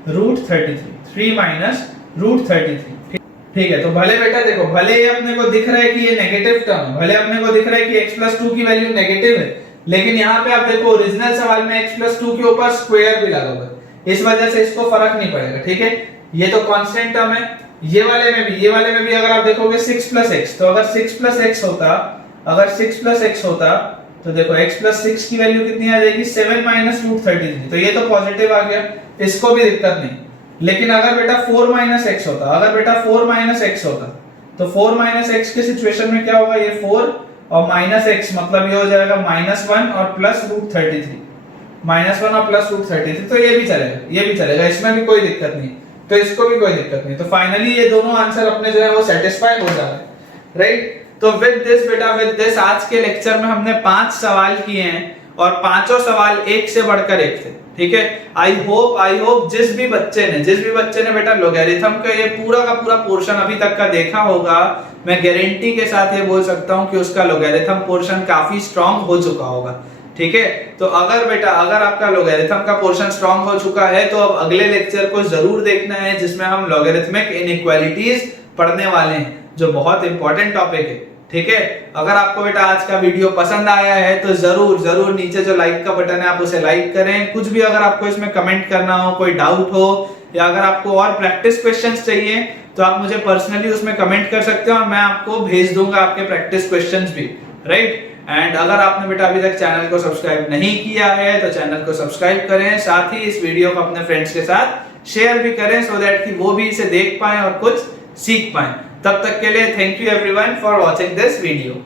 रूट 33, 3 माइनस रूट 33। ठीक है, तो भले बेटा देखो, भले ये अपने को दिख रहा है कि ये नेगेटिव टर्म है, भले अपने को दिख रहा है कि x प्लस 2 की वैल्यू नेगेटिव है, लेकिन यहाँ पे आप देखो ओरिजिनल सवाल में x प्लस 2 के ऊपर स्क्वायर भी लगा हुआ है, इस वजह से इसको फर्क नहीं पड़ेगा। ठीक है, ये तो कांस्टेंट टर्म है। ये वाले में भी अगर आप देखोगे 6 प्लस x, तो अगर 6 प्लस x होता, अगर 6 प्लस x होता, तो देखो x प्लस 6 की वैल्यू कितनी आ जाएगी? 7 माइनस रूट 33। तो ये तो पॉजिटिव आ गया, इसको भी दिक्कत नहीं। लेकिन अगर बेटा 4 माइनस x होता, अगर बेटा 4 माइनस x होता, तो 4 माइनस x के सिचुएशन में क्या होगा? ये 4 और माइनस x मतलब ये हो जाएगा -1 और प्लस रूट 33, -1 और प्लस रूट 33। तो ये भी चलेगा, ये भी चलेगा, इसमें भी कोई दिक्कत नहीं, तो इसको भी कोई दिक्कत नहीं। तो फाइनली ये दोनों आंसर अपने जो है वो सेटिस्फाई हो जा रहे हैं, राइट। तो विद दिस बेटा, विद दिस आज के लेक्चर में हमने 5 सवाल किए हैं और पांचों सवाल एक से बढ़कर एक थे। ठीक है, आई होप जिस भी बच्चे ने बेटा लोगैरिथम का ये पूरा का पूरा पोर्शन अभी तक का देखा होगा, मैं गारंटी के साथ ये बोल सकता हूं कि उसका लोगैरिथम पोर्शन काफी स्ट्रांग हो चुका होगा। ठीक है, तो अगर आपका लोगैरिथम का पोर्शन स्ट्रांग हो चुका है, तो अब अगले लेक्चर को जरूर देखना है जिसमें हम लॉगरिथमिक इनइक्वालिटीज पढ़ने वाले हैं, जो बहुत इंपॉर्टेंट टॉपिक है। ठीक है, अगर आपको बेटा आज का वीडियो पसंद आया है तो जरूर नीचे जो लाइक का बटन है आप उसे लाइक करें। कुछ भी अगर आपको इसमें कमेंट करना हो, कोई डाउट हो, या अगर आपको और प्रैक्टिस क्वेश्चंस चाहिए, तो आप मुझे पर्सनली उसमें कमेंट कर सकते हो और मैं आपको भेज दूंगा आपके प्रैक्टिस क्वेश्चंस भी, राइट। एंड अगर आपने बेटा अभी तक चैनल को सब्सक्राइब नहीं किया है तो चैनल को सब्सक्राइब करें, साथ ही इस वीडियो को अपने फ्रेंड्स के साथ शेयर भी करें, सो दैट कि वो भी इसे देख पाएं और कुछ सीख पाएं। तब तक के लिए thank you everyone for watching this video.